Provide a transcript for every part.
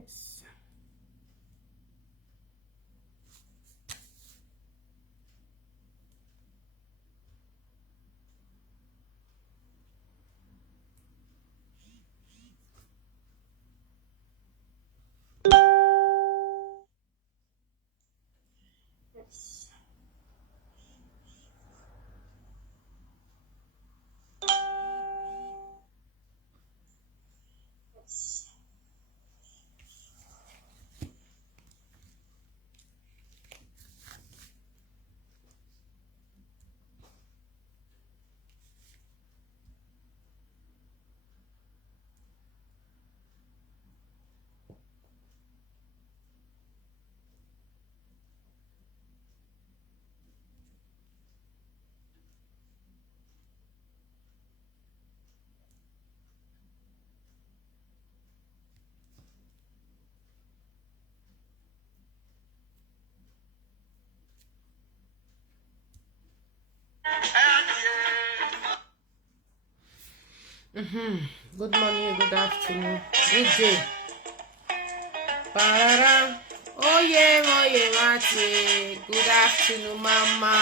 Yes. Yes. Yes. Good morning, good afternoon, good day. Parara. Oh yeah, Mati. Good afternoon, Mama.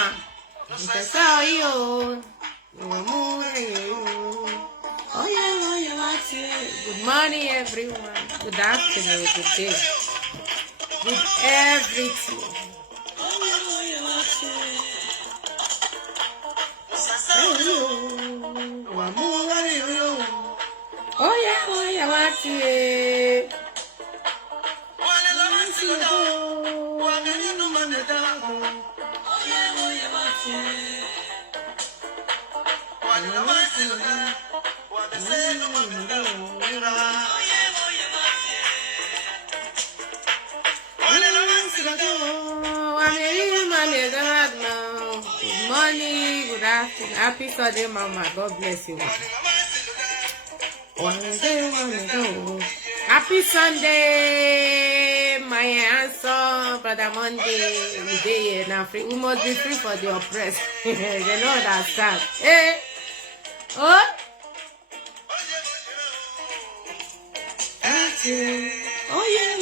How you? Oh yeah, Mati. Good morning, everyone. Good afternoon, good day, good everything. Oh yeah, Mati. Oh yeah, Mati. Good morning, good afternoon. Happy Sunday, Mama. God bless you. Happy Sunday, my handsome brother Monday. We day now free. We must be free for the oppressed. They know understand. Eh? Oh? Oh yeah.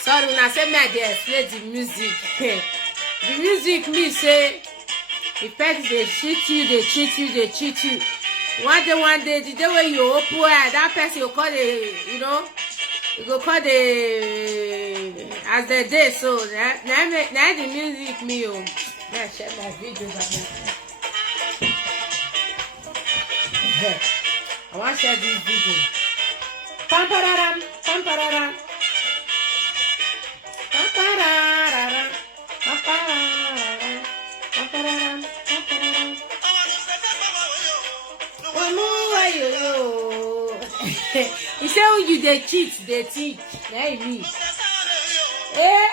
Sorry, when I say me, I dey play the music. The music me say, if pets they cheat you. One day, the day when you open that person you call the, you go call the as the day. So now the music me I share my videos. I want to share this video. Pampararam. He say when you dey cheat, they teach. Na me. Eh?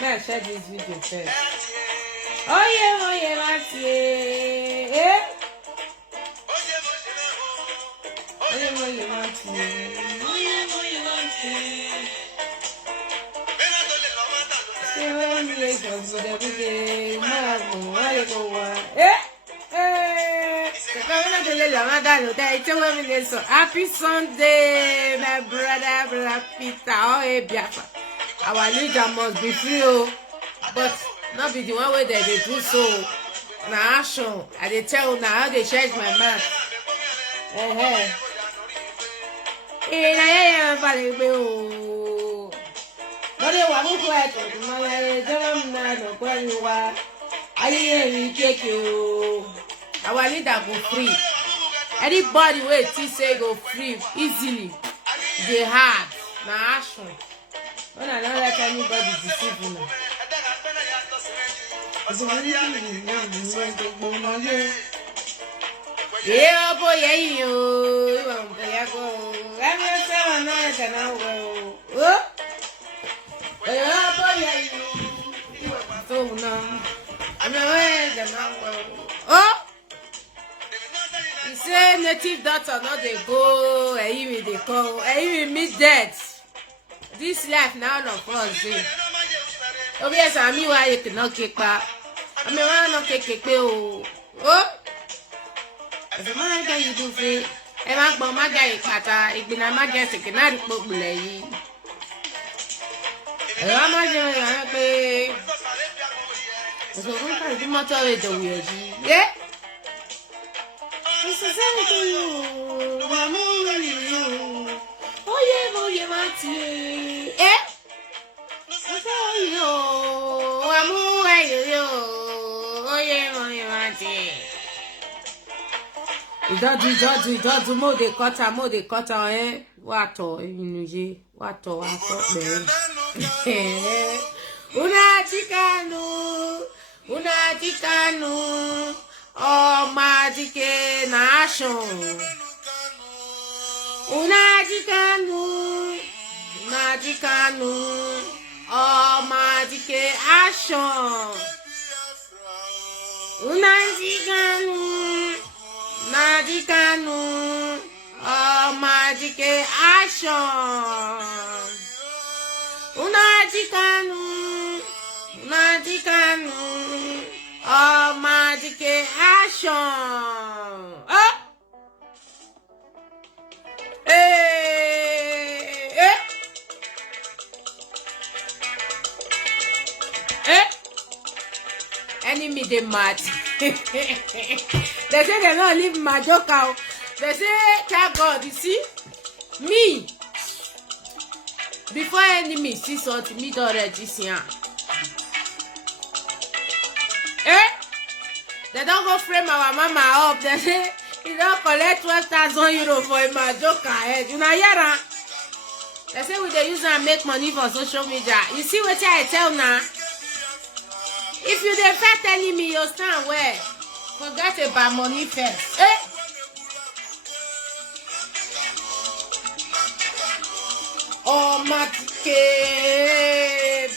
Let's share this video first. Oh yeah, Mati. Eh? Oh yeah, Mati. Happy Sunday, my brother Peter. Oh, hey, Biafra. Our leader must be free, but not be the one way that they do so. Now action, I dey tell now how they change my mind. Our leader go free. Anybody wey think say go free easily, dey hard. Now action. When I don't let anybody deceive me. Yeah, boy, you. I'm saying now. Oh, so now I'm away the now. Oh, you say say native doctor not they go, even they go, even meet death. This life now of us. Obviously, I mean why you cannot kick back. I mean why not kick oh. As a man can you do free. I want my magay kata, it been a majestic and not book lay. I so we can do matter with the weird. Yeah? It's a thing you. Oh, yeah, Matty. Eh? Ìjọ́jú mo de kọ́ta wà tọ̀ inú yé wà tọ̀ bẹ̀rẹ̀. Una chikanu, oh majike nation. Una chikanu, oh majike action. Una chikanu, oh majike action. Una chikanu, oh majike action. Oh. Enemy they mad. They say they don't leave my joke out. They say, thank God, you see? Me. Before enemy see something, me already see. They don't go frame our mama up. They say, you don't collect 12,000 euro for a majoka head. You know, yeah. They say we dey use and make money for social media. You see what I tell now? If you dey first telling me you stand where, forget about money first. Oh, Matike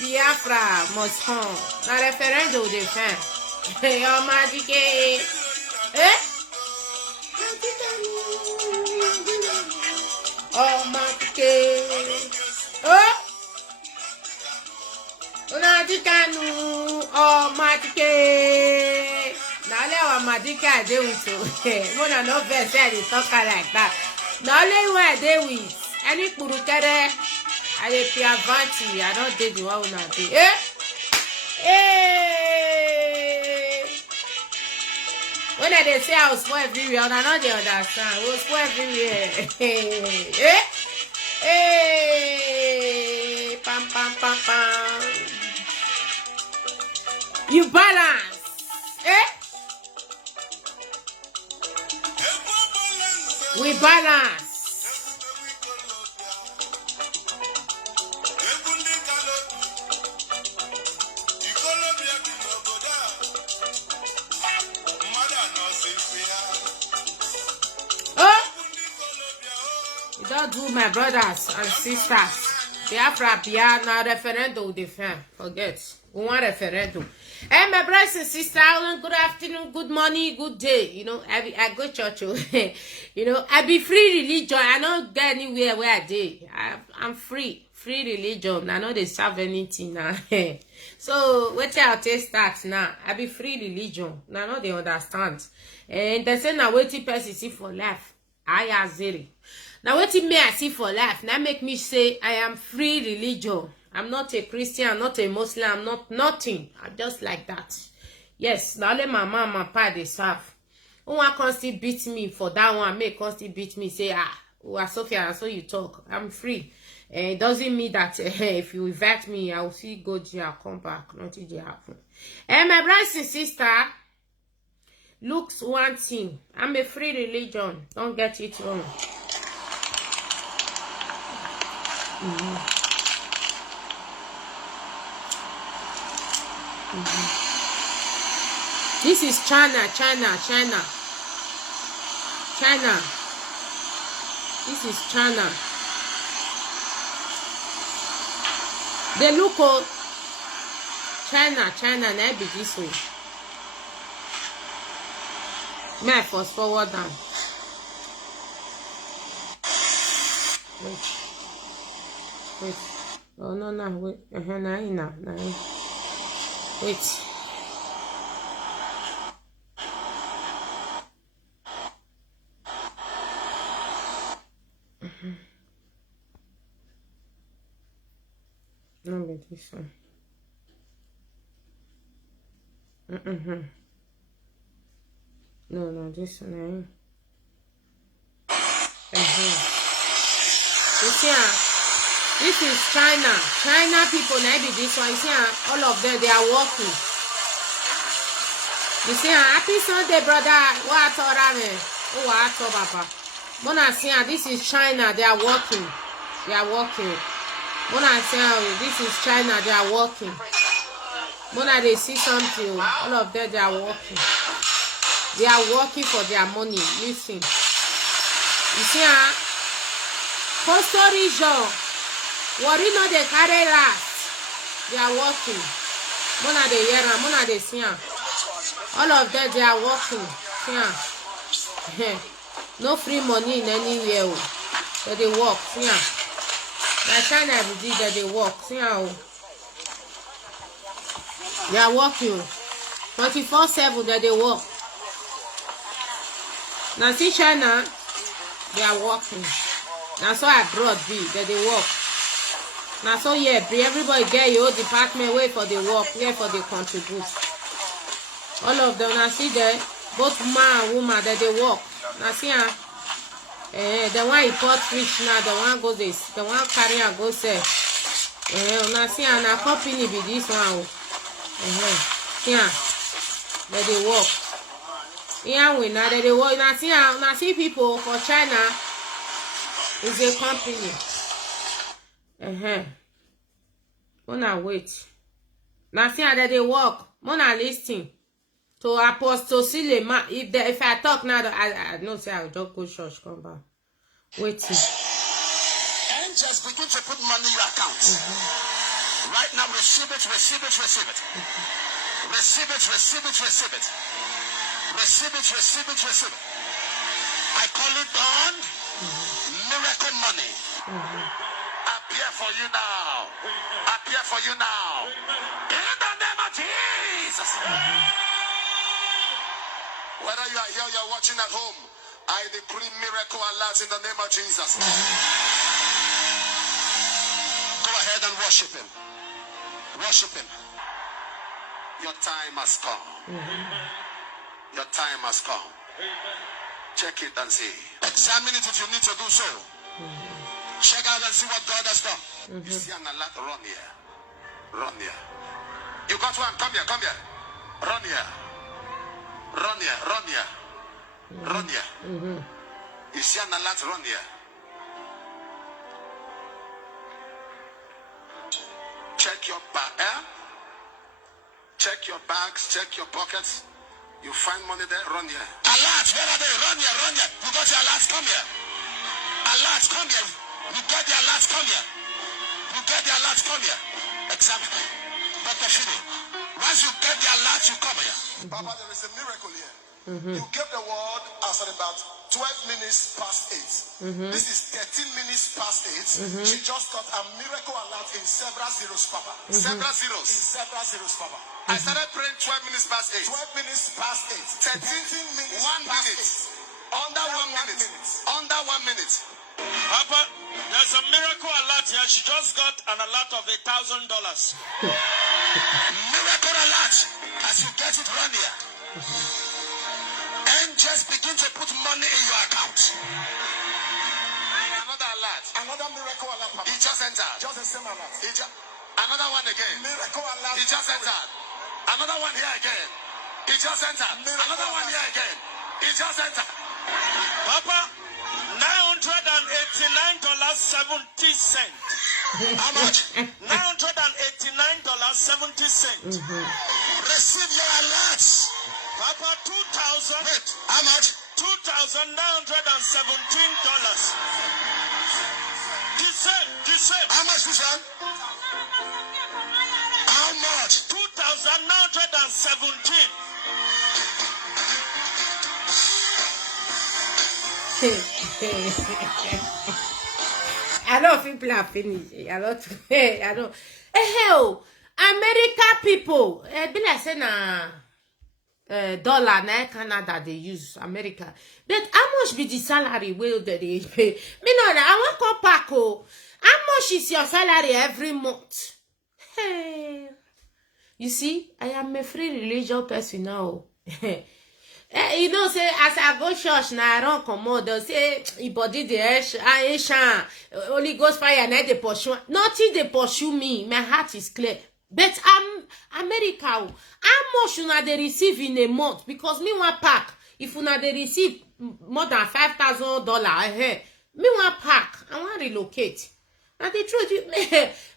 Biafra must come. Na referendum dey fin. Oh, Matike. Oh, Matike. Oh. Unadikanu, oh Matike. Now let our Madika deal with you. Mona no best say they talk like that. Now let where they with any kurukere. I dey pay avanti. I don't take the one una dey. When they say I was spoil everywhere, I don't understand. I was spoil everywhere. Pam pam pam pam. You balance, We balance. You don't do my brothers and sisters. Biafra Biana referendum defend. Forget. We want referendum. Hey, my brothers and sisters, good afternoon, good morning, good day. You know, I go church. You know, I be free religion. I don't get anywhere where I did. I'm free religion. I know they serve anything now. So what I'll take start now. I be free religion. Now I know they understand. And they say now waiting person see for life. I am zero. Now what may I see for life? Now make me say I am free religion. I'm not a Christian, I'm not a Muslim, I'm not nothing. I'm just like that. Yes, now let my mom and papa they serve. One can still beat me for that one, make can still beat me, say, Sophia, so you talk. I'm free. It doesn't mean that if you invite me, I will see go jail, come back, nothing will happen. And my brothers and sisters, looks one thing. I'm a free religion. Don't get it wrong. This is China. This is China. They look old. China, now be this way. May I fast forward down. Wait. Wait. Oh, no, no. Wait. Now. Wait. No, but this one. No, this one. You see, this is China. China people, maybe this one. You see, all of them, they are working. You see, happy Sunday, brother. What are me? Oh, what Papa? Mona see, this is China. They are working. Mona say, this is China. They are working. Mona, they see something. All of them, they are working. They are working for their money. Listen. You see, Costa Rica, worry not they carry last. They are working. Mona they hear, Mona they see. All of them, they are working. See, no free money in anywhere. But they work. See, that China every day that they work. See how they are working 24/7 that they work. Now see China, they are working. Now so abroad be that they work. Now so yeah, everybody get your department wait for the work, wait for the contribute. All of them now see there, both man and woman that they work. Now see the one import fish now, the one go this, the one carry and go sell. Now see and a company be this one. See that they work. Yeah, we now that they work. Now see people for China is a company. Mona wait. Now see that they work. Mona listen to Apostle Silema. If I talk now, I don't say I'll just go church. Come back. Waiting. And just begin to put money in your account. Right now, receive it. Receive it. Receive it. Receive it. Receive it. Receive it. Receive it, receive it, receive it. I call it done. Miracle money. Appear for you now. Appear for you now. In the name of Jesus. Whether you are here, you're watching at home, I decree miracle alert in the name of Jesus. Go ahead and worship him. Worship him. Your time has come. Your time has come. Check it and see. Examine it if you need to do so. Check out and see what God has done. You see an alert, run here. Run here. You got one, come here, come here. Run here. Run here, run here. Run here. You see an alert, run here. Check your bag. Check your bags, check your pockets. You find money there, run here. Alert, where are they? Run here, run here. You got your alerts, come here. Alerts, come here. You get the alerts, come here. You get the alerts, come here. Examine. Dr. Fide, once you get the alerts, you come here. Papa, there is a miracle here. You gave the word as at about 12 minutes past 8. This is 13 minutes past 8. She just got a miracle alert in several zeros, Papa. Several zeros. In several zeros, Papa. I started praying 12 minutes past 8. 12 minutes past 8. 13 minutes 1 minute. 8. Under 1 minute. Under 1 minute. Papa, there's a miracle alert here. She just got an alert of $1,000. Miracle alert. As you get it, run here. And just begin to put money in your account. Another alert. Another miracle alert, Papa. He just entered. Just the same alert. Another one again. Miracle alert. He just entered. Another one here again. He just entered. Another one here again. He just entered. Papa, $989.70. How much? $989.70. Receive your alerts. Papa, 2,000. Wait, how much? $2,917. The same. How much this one? How much? 2,917. I don't think people are finished. I don't. I don't. Hell, America people. Be like say na dollar na Canada they use America. But how much be the salary wey they pay? Me no, I want come back. Oh, how much is your salary every month? Hey, you see, I am a free religious person now. You know, say as I go church now, I don't come out. They say, "Your body the Aisha, Holy Ghost fire, and they pursue. Nothing they pursue me. My heart is clear. But America, how much una they receive in a month? Because me one pack. If una they receive more than $5,000, me one pack. I want relocate. And the truth, you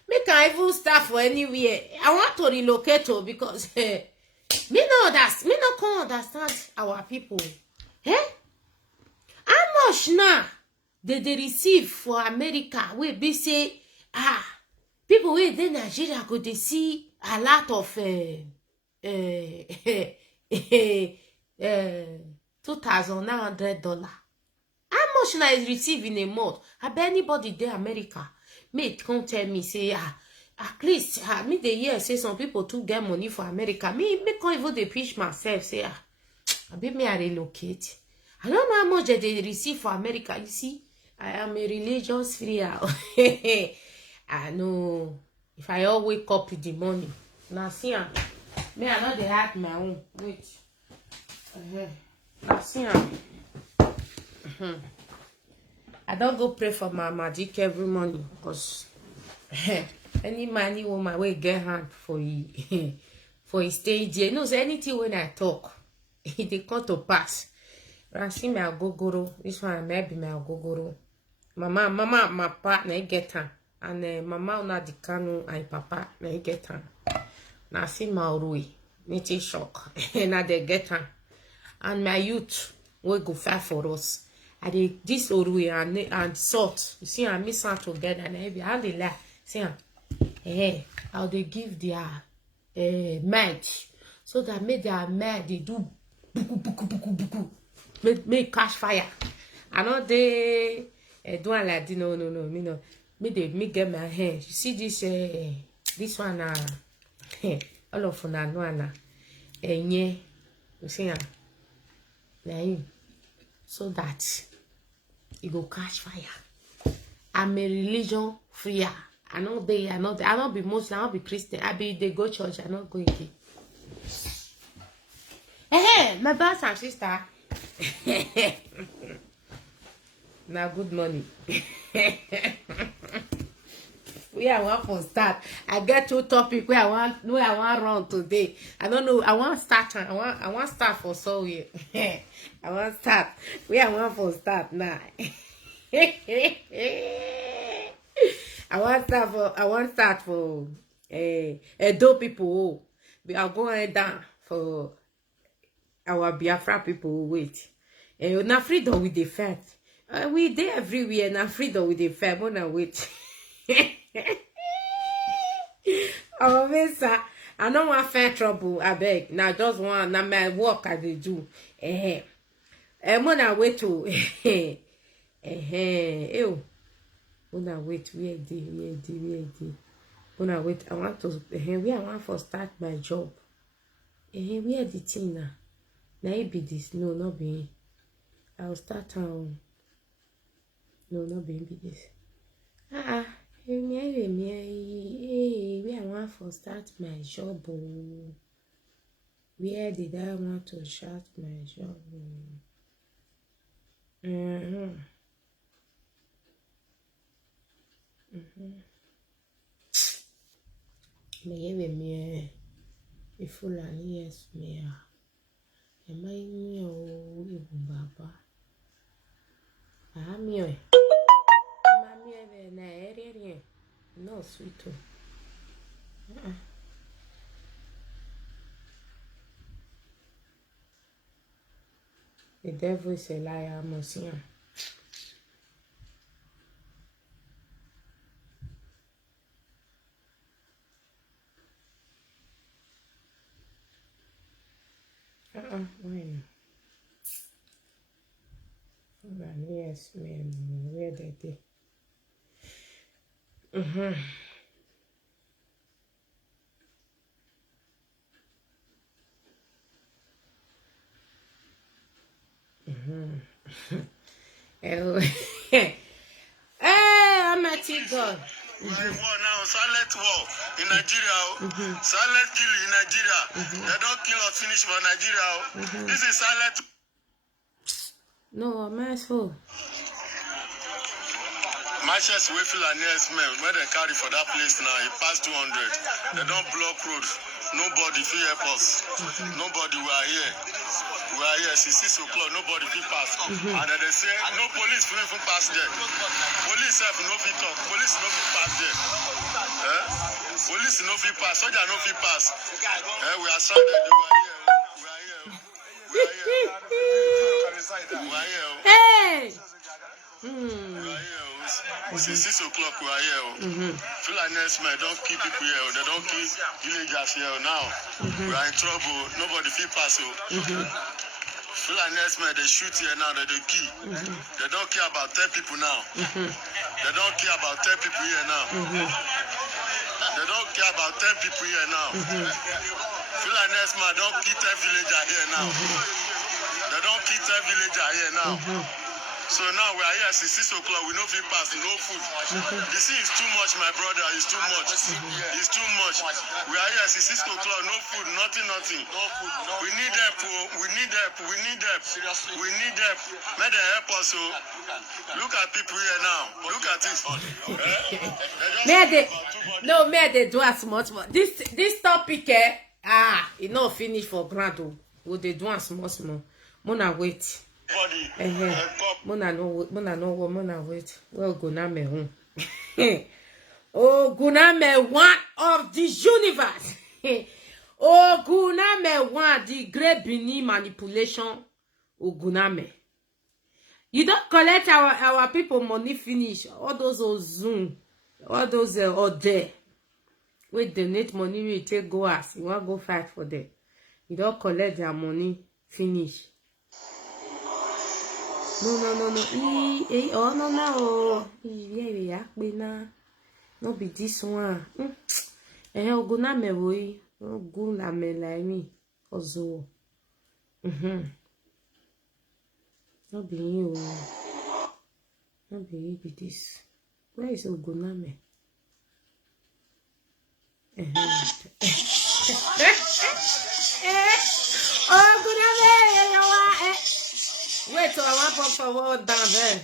make I even start for anywhere. I want to relocate because. Me no can understand our people. Eh? How much now they receive for America? We be say, people wey dey Nigeria go dey see a lot of $2,900. How much now is receive in a month? I bet anybody dey America may come tell me say at least me the year say some people too get money for America. Me can't even dey preach myself say I be me I relocate. I don't know how much they receive for America. You see, I am a religious freer. I know if I all wake up in the morning. Now see me I know they have my own. Wait. Now see I don't go pray for my magic every morning because any man, any woman will get hand for you for his stage. You know, so anything when I talk, they come to pass. But I see my gogoro. This one maybe my gogoro. Mama, my partner get her, and mama una the canoe and papa na get her. Now see my rui, me shock, and they get her, and my youth will go fight for us. And they this orui and salt. You see, I miss her together, and I how they lie. See, how they give their match so that make their match they do buku make catch fire. I know they do like this. No, me no. Me get my hair. You see this one all of una no ana you see so that it go catch fire. I'm a religion freer. I not be Muslim, I not be Christian. I be they go church, I not go again. Hey, my brothers and sister. Now good morning. We are one for start. I get two topic where I want run today. I don't know. I want start. I want start for so I want start. We are one for start now. I want start for Edo people. We are going down for our Biafra people. Wait, now freedom with the fact. We there everywhere. Now freedom with the fact. Wanna wait. Oh, miss, I don't want fair trouble. I beg. Now just want now my work as they do. Wanna wait to. Ew. Wanna wait, where they. Wanna wait, I want to where I want to start my job. Where the thing now? Now it be this. No, not be. I'll start no, not be this. Where I want to start my job. Where did I want to start my job? Me Fulani yes me am I me o baba me na area no sweet the devil is a liar, Monsieur. When? Yes, ma'am. Where did they? Almighty God. War now, silent war in Nigeria. Silent kill in Nigeria. They don't kill or finish for Nigeria. This is silent. No, I'm merciful. Matches we feel a near smell. Where they carry for that place now, it past 200. They don't block road. Nobody feel help us. Nobody, we are here. We are here since 6 o'clock. Nobody feel pass. And then they say no police will even pass there. Police have no fit talk. Police no fit pass there. Police no fit pass. Soldier no fit pass. We are stranded. We are here. We are here. We are here. We are here. Hey. We are here. Since 6 o'clock we are here. Feel like next man don't keep people here. They don't keep villagers here now. We are in trouble. Nobody feel pass. Feel like next man they shoot here now. They kill. They don't care about 10 people now. They don't care about 10 people here now. They don't care about 10 people here now. Feel like next man don't kill 10 villager here now. They don't kill 10 villager here now. So now we are here since 6 o'clock. We no fit pass, no food. The sea is too much, my brother. It's too much. It's too much. We are here since 6 o'clock. No food, nothing. No food. We need help. We need help. We need help. We need help. May they help us. Look at people here now. Look at it. May they do as much more. This topic, it not finish for granted. Will they do as much more? Mona wait. Mona wait. Well, Guname home. Oh, Guname, one of the universe. Oh, Guname, one the great Bini manipulation. Oh, Guname. You don't collect our people money finish. All those Zoom, all those all there. We donate money, we take go ask. You want to go fight for them. You don't collect their money finish. No. Oh, no. Yeah, no be this one. Guname boy. Guname like me. Ozo. No be you. No be this. Where is Guname? Oh, Guname. Wait till I want pop forward down there.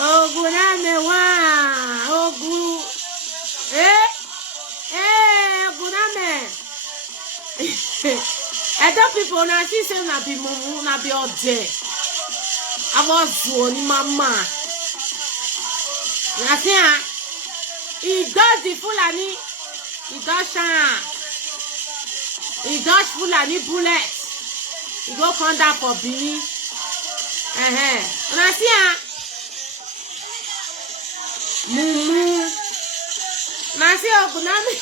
Oh, Guname, wow. Oh, Guru. Guname. I don't people now see say na be mumu na be all day. I was one mama. You see, he does the Fulani. He does shine. He does Fulani bullets. He go come down for Bini. And I see mumu. And I see Guname.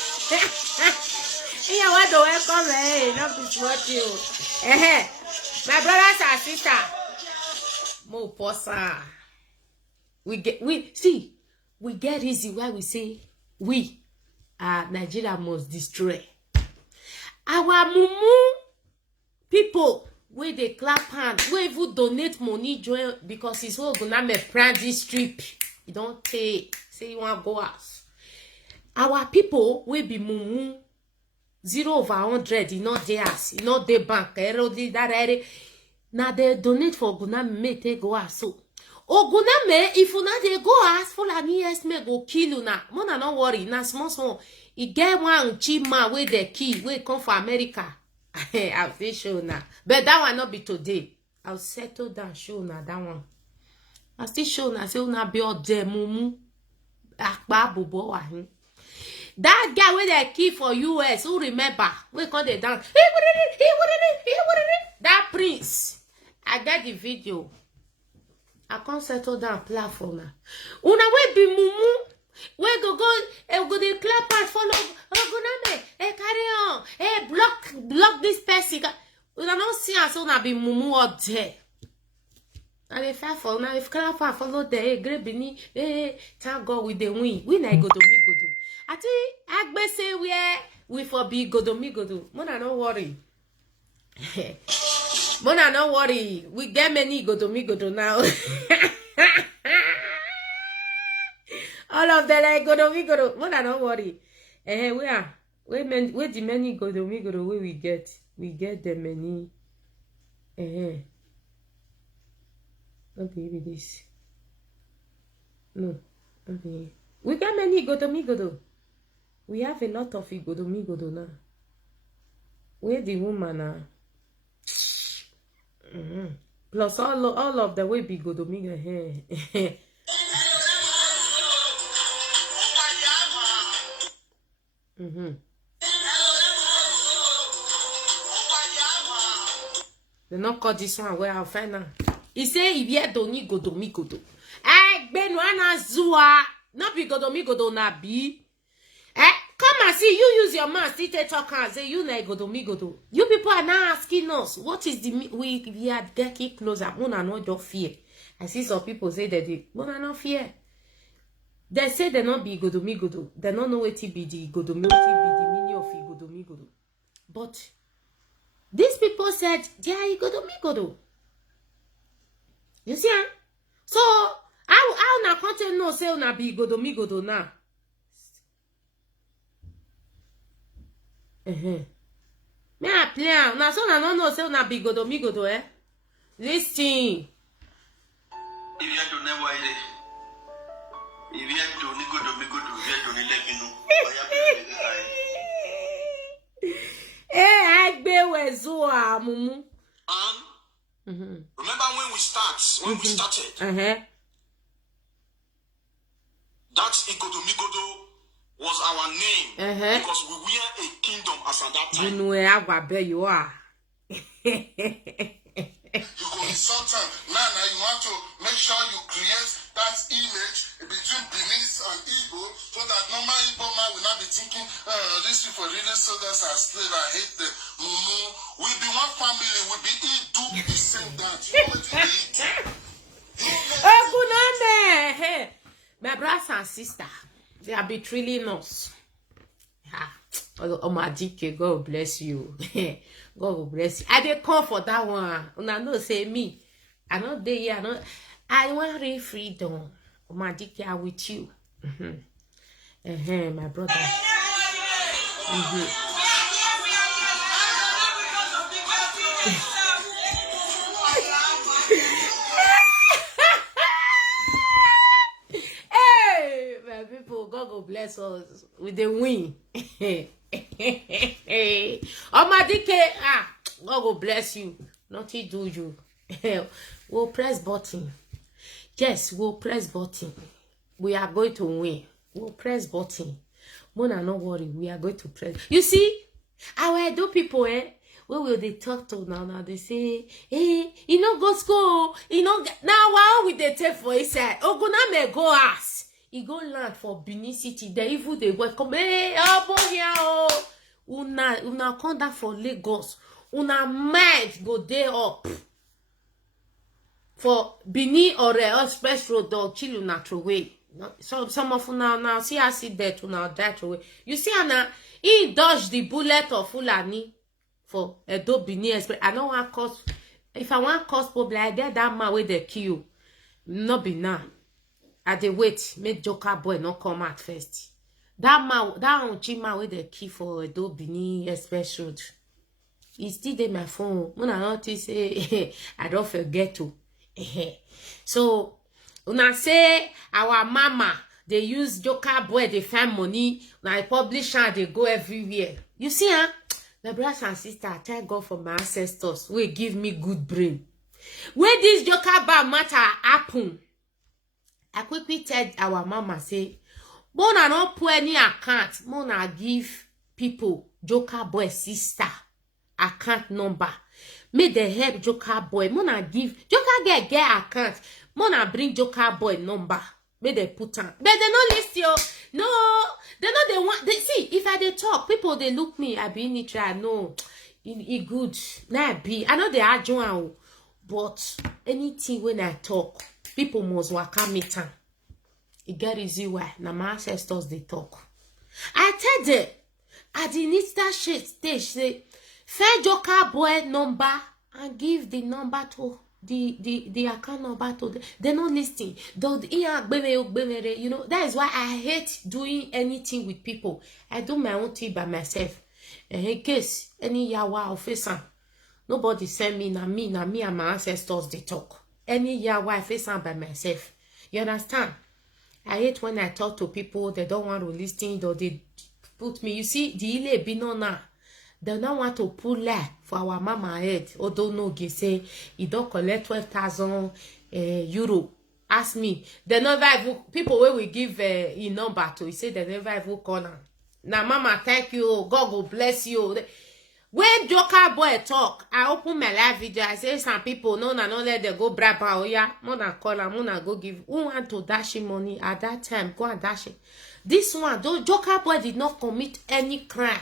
Here what do I come here? Not be what you. My brothers and sisters. Mo posa. We get easy why we say Nigeria must destroy. Our mumu people where they clap hand, where even donate money join because it's all gonna make private strip. You don't say you want go out. Our people will be mumu 0/100. You not theirs, you not the bank. Now they donate for Guname make they go out so. Oh Guname, if you not they go ask for an yes may go kill you now. Mona no worry, now small. He get one cheap man with the key, we come for America. I'll say show now. But that one not be today. I'll settle down show now that one. I'll still show now say una be all there mumu. Akba bobo wahin. That guy with the key for US, who remember? We call the dance. He that prince. I get the video. I can't settle down platform now. Una we be mumu. We go the clap and follow. Guname, carry on. Block this person. We don't see us una be mumu up there. And if I fall now, if I follow the great Bini, thank God with the win. We na go to me go to. I think Agbe say we for be go to me go to. Mona no worry. Mona no worry. We get many go to me go to now. All of them like go to me go to. Mona no worry. We are. We the many go to me go to we get. We get the many. Okay, be this. No, okay. We got many Igodo. We have a lot of Igodo now. Where the woman now? Plus all of the way be Igodo here. They not call this one where I'll find out. He say if you don't need Godo. Benwana Zua, not be Godo na be. Come and see, you use your mouth, still talk and say you like Godo. You people are now asking us, what is the we are getting closer. Mona not just fear. I see some people say that they Mona not fear. They say they not be Godo. They don't know what it be the Godo, what it be the meaning of Godo. But these people said, yeah, Godo. You see, huh? So how na content no say una be Godo now. Me a play na so na no say una be Godo, eh? Listen. If you don't know why if you don't need Godo, you don't let me know. Agbe wezo mumu. Remember when we started? That Igodo was our name because we were a kingdom as at that time. You know where you are. You go insult them. Now you want to make sure you create that image between Benin and Igbo so that normal Igbo man will not be thinking, these people really sold us as slave. I hate them. We be one family. We be do the same that. You know what you need? My brothers and sisters, they are betraying us. Oh my DK, God bless you. God will bless you. I dey come for that one. Una know say me. I not there here. I want real freedom. Oh my DK, I with you. My brother. Hey, my people, God will bless us with the win. Oh my DK, God will bless you. Nothing do you. We'll press button. Yes, we'll press button. We are going to win. We'll press button. Mona, no worry. We are going to press. You see, our Edo people, when will they talk to now? They say, hey, you know, go school. You know, now why will they take for his side? Oh, gonna me go ask. He go land for Benin City. They even they welcome. Hey, oh boy, oh. Una come down for Lagos. Una might go there up for Benin or Express Road or kill una throw away. So some of una now see I see that una die throw away. You see Anna, he dodged the bullet of Fulani for Edo Benin Express. I don't want cause if I want cause problem, I get that man with the kill. Not be now. I dey wait, make Joker boy not come out first. That man, that Chima with the key for Edo Benin Express Road. He still dey my phone. When I notice say I don't forget to. So when I say our mama, they use Joker boy, they find money. Now I publish and they go everywhere. You see, huh? My brothers and sisters, thank God for my ancestors. Will give me good brain. When this Joker bar matter happen, I quickly tell our mama say, Mona not put any account. Mona give people Joker boy sister account number. Make the help Joker boy. Mona give Joker get account. Mona bring Joker boy number. Make they put on. But they not list yo. No, they know they want. They see if I dey talk, people they look me. I be in it. I know it good. Nah be. I know they are join. But anything when I talk, people must waka meet am. It get easy why. Now my ancestors they talk. I tell them, at the Insta stage, say, fair joker boy number and give the number to the account number to them. They're not listening. You know, that is why I hate doing anything with people. I do my own thing by myself. And in case any yawa officer, nobody send me, na me and my ancestors they talk. Any yawa officer by myself. You understand? I hate when I talk to people, they don't want to listen, or they put me. You see, the ile binona, they don't want to pull lie for our mama head. Or don't know, say, he don't collect 12,000 euro. Ask me. They never even, people where we give a number to, he say they never even call them. Now, mama, thank you. God will bless you. When Joker boy talk, I open my live video. I say some people no let them go brab. Oh yeah, mona call her, mona go give. Who want to dash him money at that time? Go and dash it. This one, though Joker boy did not commit any crime.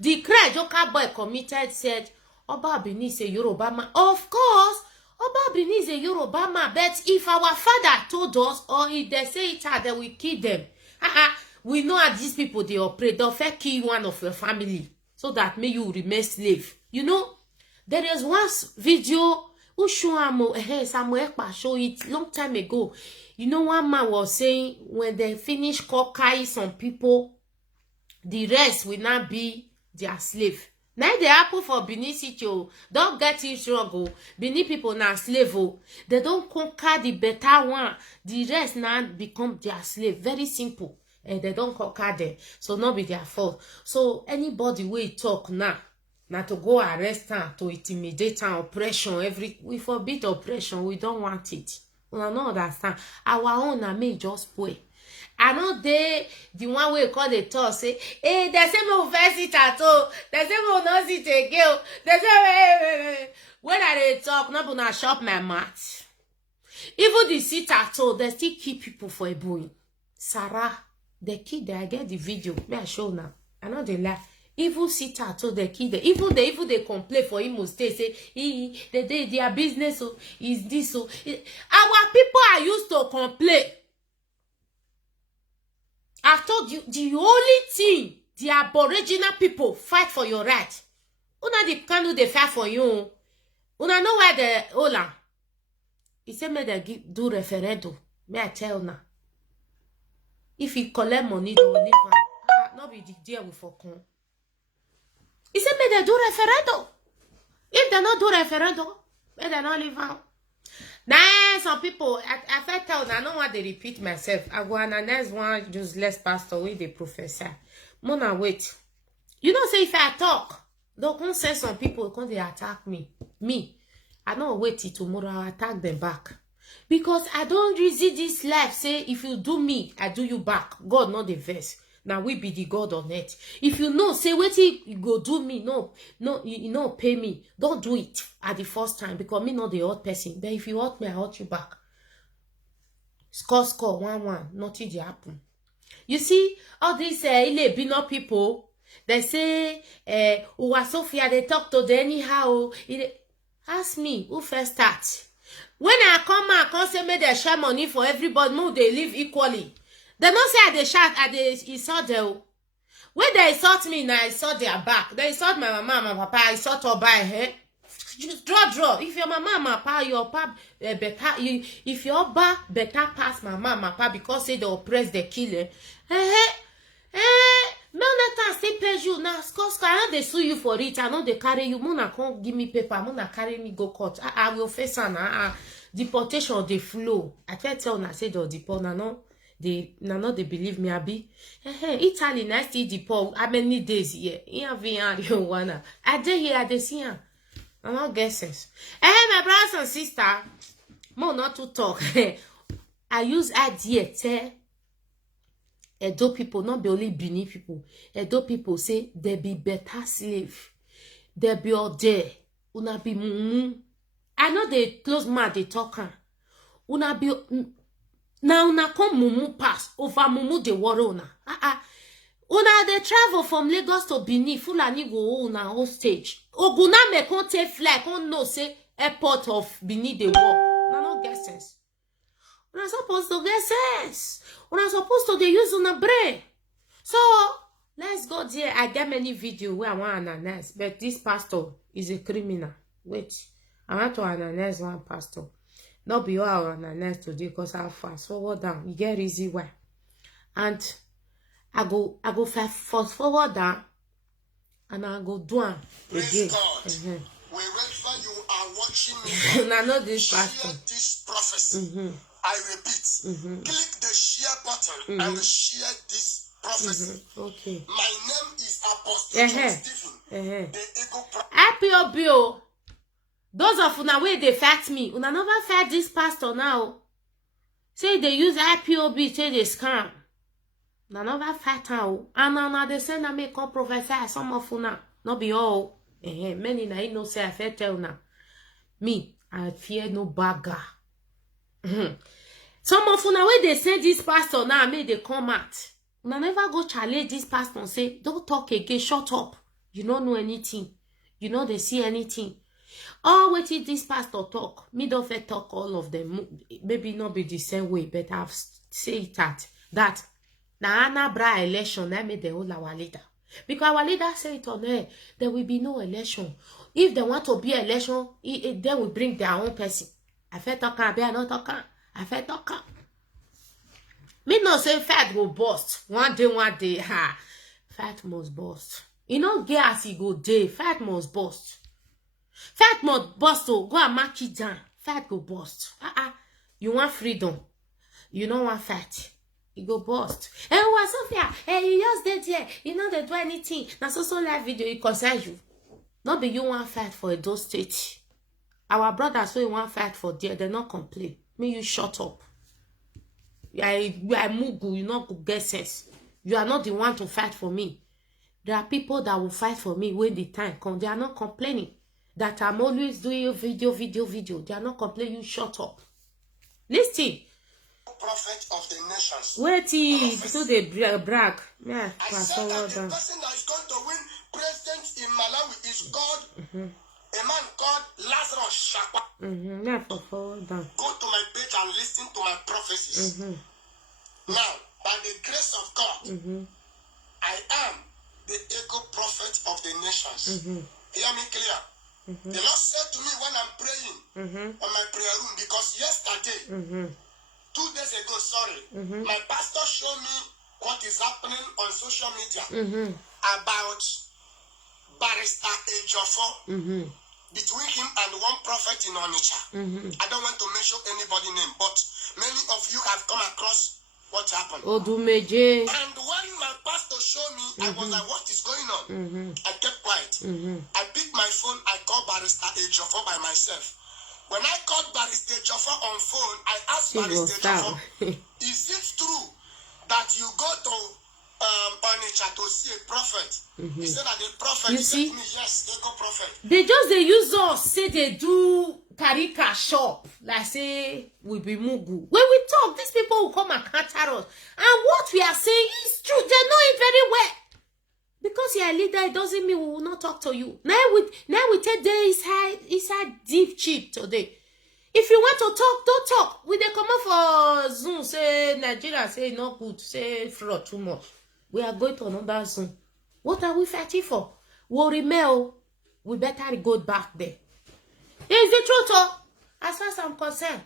The crime Joker boy committed said, Oba Benin is a Yoruba man. Of course, Oba Benin is a Yoruba man. But if our father told us, or if they say it, then we kill them. We know how these people they operate. They'll kill one of your family, so that may you remain slave. You know, there is one video who show Samuel show it long time ago. You know, one man was saying when they finish cocaine some people, the rest will not be their slave. Now they happen for Benin City. Don't get it wrong. Benin people now slave. They don't conquer the better one. The rest now become their slave. Very simple. And they don't conquer them, so not be their fault. So anybody will talk now to go arrest them, to intimidate them, oppression, we forbid oppression. We don't want it. We don't understand. Our own may just pray. I know the one we call the talk say, hey, they say me first it at all. They say me not sit again. They say when I talk, not gonna shop my mouth. Even the sit at all, they still keep people for a boy. Sarah. The kid, I get the video. May I show now? I know they lie. Even sitter told the kid, even they complain for him, stay say, their business so is this so. Our people are used to complain. I told you the only thing the Aboriginal people fight for your right. Una the kind they fight for you. Una know where the Ola. He said, may they do referendum. May I tell now? If he collect money, they will leave him. Not be the deal with for con. He said, may they do referendum. If they not do referendum, may they not leave him. Now, some people, I tell them, I don't want to repeat myself. I go and next one useless pastor with the professor. Mona, wait. You know, say if I talk, don't say some people, because they attack me. I don't wait till tomorrow, I'll attack them back. Because I don't resist this life. Say, if you do me, I do you back. God, not the verse. Now we be the God on earth. If you know, say, wait till you go do me. No, you know, pay me. Don't do it at the first time. Because me not the hurt person. But if you hurt me, I hurt you back. Score, 1-1. Nothing dey happen. You see, all these Ile-Bino people, they say, Uwa Sophia, they talk to them anyhow. Ask me, who first start? When I come out, I can't say make they share money for everybody. No, they live equally. They don't say they shout, they insult them. When they insult me, now I insult their back. They insult my mama, my papa, I insult her by head. Just draw. If your mama, my papa, your papa better. If your papa better pass my mama, my papa, because say they oppress the killer. No, let us still pay you now. I know they sue you for it. I know they carry you. Mona can't give me paper. Mona carry me go court. I will face her. Deportation they flow. I can't tell na say they deport. No, they believe me. Abi. Italy na still deport. How many days here? Here we are. You wanna? I dey here. I dey see her. I'm not guessing. My brothers and sister, more not to talk. I use idea tell. Edo people, not be only Benin people. Edo people say they be better slave. They be all there. Una be mumu. I know they close mouth they talking. Una be now una come mumu pass over mumu de worry una. Una they travel from Lagos to Benin. Fulani go una hostage. Oguna me kon take fly kon no say airport of Benin they walk. Una no get sense. Una supposed to get sense. Una supposed to dey use una brain. So let's go there. I get many videos where I want to analyze, but this pastor is a criminal. Wait, I want to analyze one pastor. Not be all I will analyze today because I fast forward down. You get easy way. And I go fast forward down and I go do am again. Wherever you are watching me, and I know this share pastor. this prophecy. I repeat, click the share button and share this prophecy. Okay. My name is Apostle Stephen. The Ego IPOB. Those of una way they fight me. Una never fight this pastor now. Say they use IPOB, say they scam. Una never fight now. And now they say na make come prophesy some of una. Not be all. Many na no say I fit tell na. Me, I fear no bagger. Some of una way they say this pastor now make they come out. Una never go challenge this pastor and say, don't talk again, shut up. You don't know anything. You know they see anything. Oh, wait till this pastor talk. Me don't fit talk all of them. Maybe not be the same way, but I've said that na Anambra election that made the whole our leader. Because our leader said it on air, there will be no election. If they want to be election, they will bring their own person. I feel talking, I not talking. I feel talking. Me no say fight go bust. One day, ha. Fight must bust. You know, get as he go day. Fight must bust. Fight must bust. So go and mark it down. Fight go bust. You want freedom. You don't want fight. You go bust. Hey, what Sophia? Hey, you just did here. You know they do anything. Now so live video it concerns you. Not be you want fight for Edo State. Our brothers who want fight for there, they not complain. Me, you shut up. You are mugu, you not go get sense. You are not the one to fight for me. There are people that will fight for me when the time comes. They are not complaining. That I'm always doing video. They are not complaining. You shut up. Listen. Prophet of the nations. Wait, so they brag. Yeah, I said that the person that is going to win president in Malawi is God. A man called Lazarus Shakwa. Yeah, forward down. Go to my page and listen to my prophecies. Now, by the grace of God, I am the ego prophet of the nations. Hear me clear. The Lord said to me when I'm praying on my prayer room, because yesterday, 2 days ago, my pastor showed me what is happening on social media about Barrister Ejiofor, between him and one prophet in Onitsha. I don't want to mention anybody's name, but many of you have come across what happened. Odumeje. And when my pastor showed me, I was like, what is going on? I kept quiet. I picked my phone, I called Barrister Ejiofor by myself. When I called Barrister Ejiofor on phone, I asked Barrister Ejiofor, is it true that you go to Onitsha to see a prophet? He said that the prophet said to me, yes, ego prophet. They use us, say they do karika shop, like say we be mugu. When we talk, these people will come and counter us. And what we are saying is true. They know it very well. Because you are a leader, it doesn't mean we will not talk to you. Now we take this inside deep cheap today. If you want to talk, don't talk. We they come up for Zoom, say Nigeria, say not good, say fraud too much. We are going to another Zoom. What are we fighting for? Worry mail. We better go back there. It's the truth, as far as I'm concerned.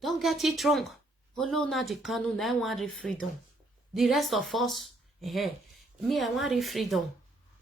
Don't get it wrong. Olona the canon, I want the freedom. The rest of us, me, I want the freedom.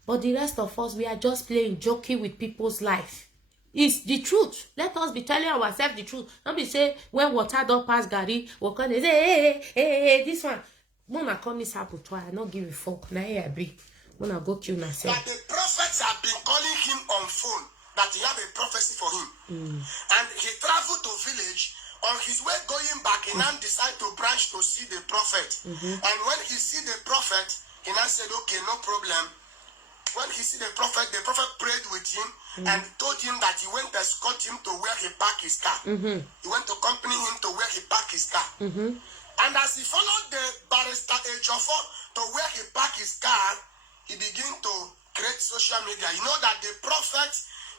But the rest of us, we are just playing, joking with people's life. It's the truth. Let us be telling ourselves the truth. Don't be say, when water don't pass Gary, we're going to say, hey, this one. When I come this apple twice, I not give a fuck. Now I be. When I go kill myself. But the prophets have been calling him on phone that he have a prophecy for him. And he traveled to village. On his way going back, he now decided to branch to see the prophet. And when he see the prophet, he now said, okay, no problem. When he see the prophet prayed with him and told him that he went to escort him to where he parked his car. He went to accompany him to where he parked his car. And as he followed the Barrister Ejiofor to where he parked his car, he began to create social media. You know that the prophet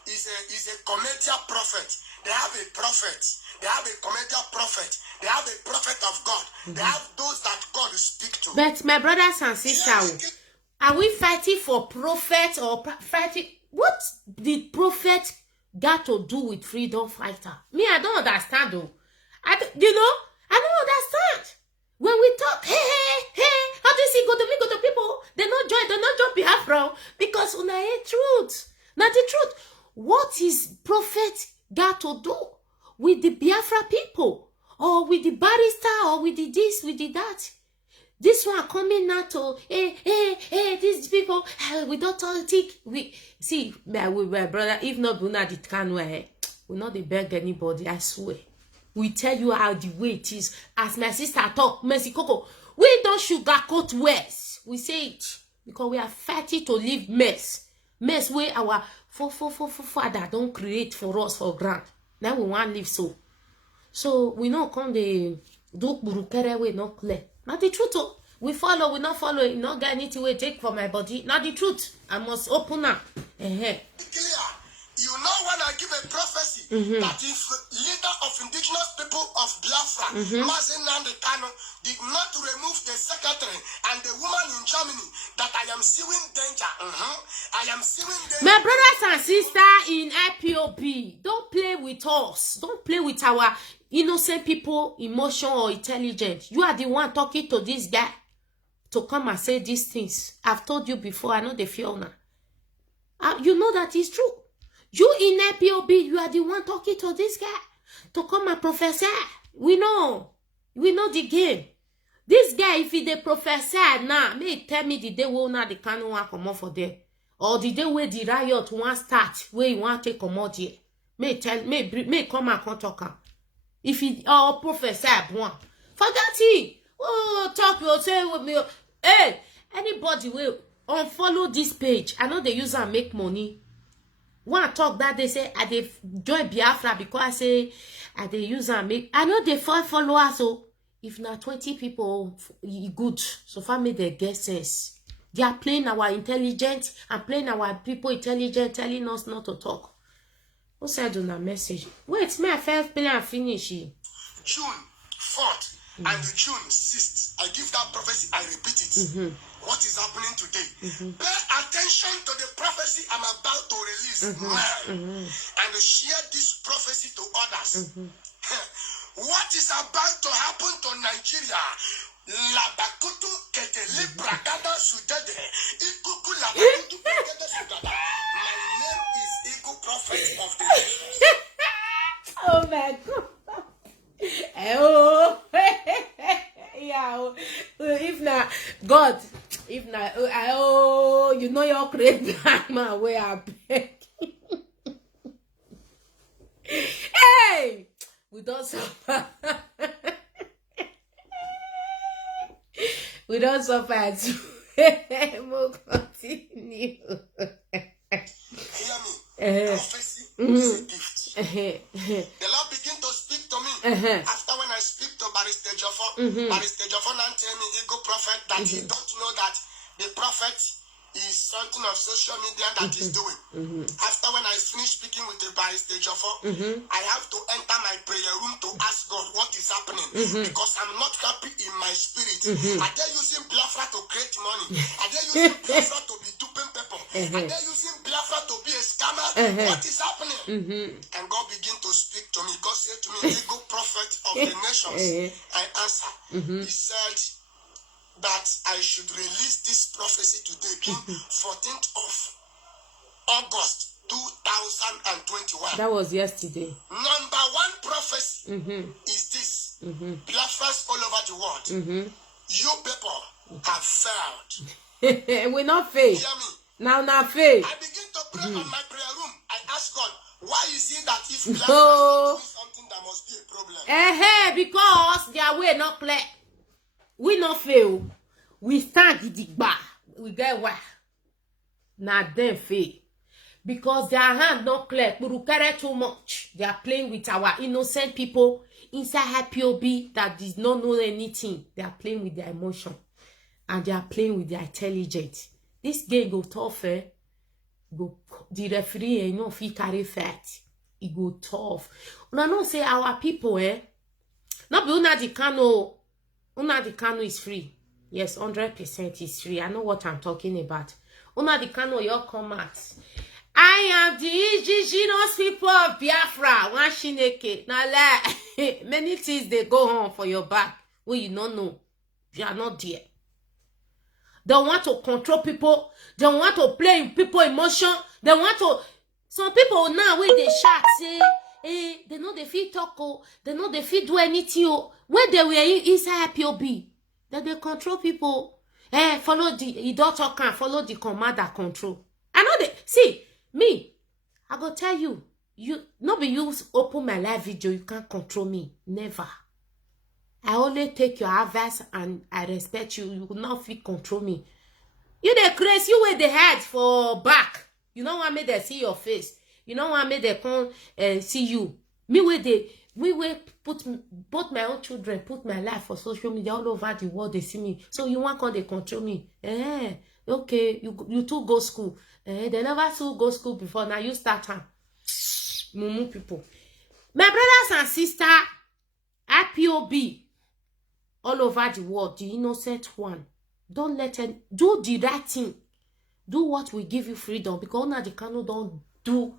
is is a comedian prophet. They have a prophet. They have a comedian prophet. They have a prophet of God. They have those that God speak to. But my brothers and sisters, are we fighting for prophet or fighting? What did prophet got to do with freedom fighter? Me, I don't understand though. I don't understand. When we talk, hey, how do you see go to people? They not join Biafra because una hate truth. Not the truth. What is prophet got to do with the Biafra people? Or with the barrister, or with the this, with the that? This one coming now to, hey, these people, we don't think, we, see, my brother, if not Bruna, it can way, we not they beg anybody, I swear. We tell you how the way it is. As my sister talk, Mercy Coco, we don't sugarcoat words. We say it because we are fighting to leave mess where our father don't create for us for grant. Now we want to live so we not come the do burukere we not clear. Not the truth. We follow, we not follow. You not get anything we take for my body. Not the truth. I must open up. Clear. You know when I give a prophecy that if leader of indigenous people of Biafra, Mazi Nnamdi Kanu, did not remove the secretary and the woman in Germany, that I am seeing danger. I am seeing danger. My brothers and sisters in IPOB, don't play with us. Don't play with our innocent people, emotion or intelligence. You are the one talking to this guy to come and say these things. I've told you before, I know the Fiona. You know that is true. You in IPOB, you are the one talking to this guy to come and prophesy. We know the game. This guy, if he the prophesy now, may tell me the day will not the canon want come out for there, or the day where the riot want start, where you want to come out here. May come and talk. If he prophesy one, forget it. Oh, talk will say with me. Hey, anybody will unfollow this page. I know they use and make money. One talk that they say I they join Biafra because I say I they use and make. I know they follow us. So if not 20 people, good. So far me they get sense. They are playing our intelligence and playing our people intelligent, telling us not to talk. Who said on a message? Wait, may I first play and finish it? June 4th and June 6th. I give that prophecy, I repeat it. What is happening today? Pay attention to the prophecy I'm about to release and share this prophecy to others. What is about to happen to Nigeria? Labakutu ketele bragada sudede. Ikuku labakutu bragada sudada. My name is Eagle Prophet of the Nations. Oh my God. Oh. Yeah. If not, God. If not, you know your great black man where I beg. Hey, we don't suffer. We don't suffer too. We'll continue. Hear me. Prophecy is a gift. The Lord begin to speak to me after when I speak to Barrister Jofo. Barrister Jofo now tell me, Eagle Prophet, that he don't know that the prophet is something of social media that he's doing. After when I finish speaking with the Barrister Jofo, I have to enter my prayer room to ask God what is happening because I'm not happy in my spirit. Are they using Biafra to create money? Are they using Biafra to be duping people? Are they using Biafra to be a scammer? What is happening? And God began to speak to me. God said to me, Eagle Prophet of the Nations. I answer. He said that I should release this prophecy today, being 14th of August 2021. That was yesterday. Number one prophecy is this. Biafras all over the world. You people have failed. We not fail. Hear me. Now fail. I begin to pray on my prayer room. I ask God, why is it that if Biafras doing something, there must be a problem? Because their way not clear. We not fail. We stand gidigba. We get why. Now them fail. Because their hand not clear. We carry too much. They are playing with our innocent people inside IPOB that does not know anything. They are playing with their emotion. And they are playing with their intelligence. This game go tough, go the referee, you know, if he carry fat, it go tough. Una know say our people, not be Nnamdi Kanu is free. Yes, 100% is free. I know what I'm talking about. Nnamdi Kanu, your comment. I am the indigenous people of Biafra. One Shineke. Now, many things they go on for your back. Well, you don't know. You are not there. They want to control people. They want to play in people's emotion. They want to... Some people now, when they shout, say, they know they feel talk, they know they feel do anything. When they were inside POB, that they control people. Follow the doctor can follow the commander control. I know they... See... Me, I go tell you, not be you open my live video, you can't control me. Never. I only take your advice and I respect you. You will not fit control me. You the crazy, you with the head for back. You don't want me to see your face. You don't want me to come and see you. Me will put both my own children, put my life for social media all over the world, they see me. So you want to control me. Okay, you two go school. They never go school before. Now you start time. Mumu people. My brothers and sisters, IPOB, all over the world, the innocent one. Don't let it, do the right thing. Do what will give you freedom. Because Nnamdi Kanu don't do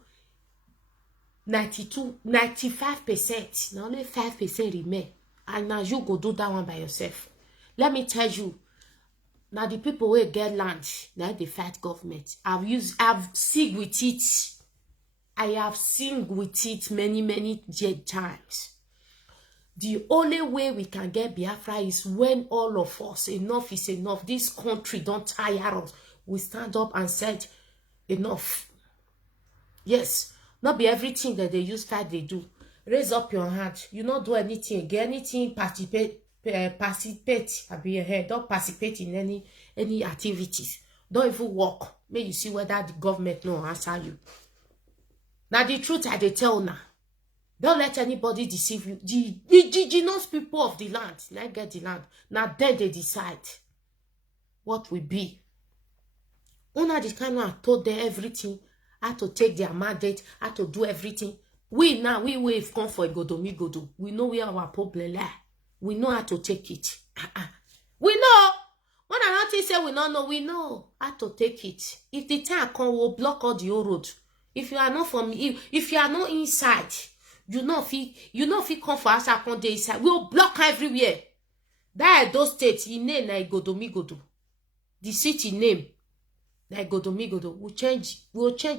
95%. Now only 5% remain. And now you go do that one by yourself. Let me tell you. Now the people who get land, now they fight government. I've seen with it. I have seen with it many times. The only way we can get Biafra is when all of us, enough is enough. This country don't tire us. We stand up and said, enough. Yes, not be everything that they use fight they do. Raise up your hand. You not do anything again, anything participate. Don't participate in any activities. Don't even work. May you see whether the government no answer you. Now the truth I they tell now. Don't let anybody deceive you. The indigenous people of the land, now get the land. Now then they decide what will be. Nnamdi Kanu told them everything, how to take their mandate, how to do everything. We have come for a Godomigodo. We know where our problem lie. We know how to take it. We know. When I don't say we don't know, we know how to take it. If the time come, we'll block all the road. If you are not from, if you are not inside, you know if you come for us, I come there inside. We'll block everywhere. That those states, in name na Godomigodo. The city name na Godomigodo. We'll change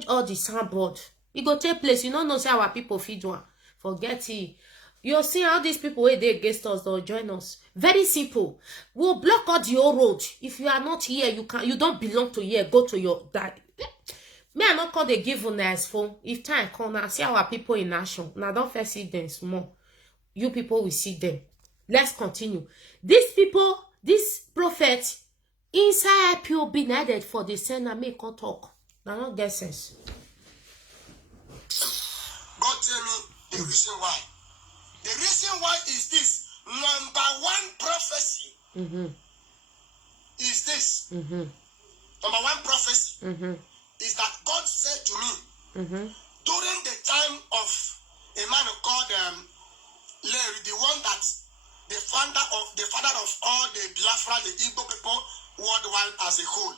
all the soundboard. It go take place. You don't know say our people feed one. Forget it. You'll see how these people where they against us, they'll join us. Very simple. We'll block out your road. If you are not here, you don't belong to here. Go to your dad. Me, I not call the give on as phone. If time come now, see our people in action. Now don't first see them small. You people will see them. Let's continue. These people, this prophet, inside IPOB needed for the sender make come talk. Now not get sense. God tell me the reason why. The reason why is this. Number one prophecy is this. Number one prophecy is that God said to me during the time of a man called Larry, the one that the father of all the Biafra, the Igbo people worldwide as a whole.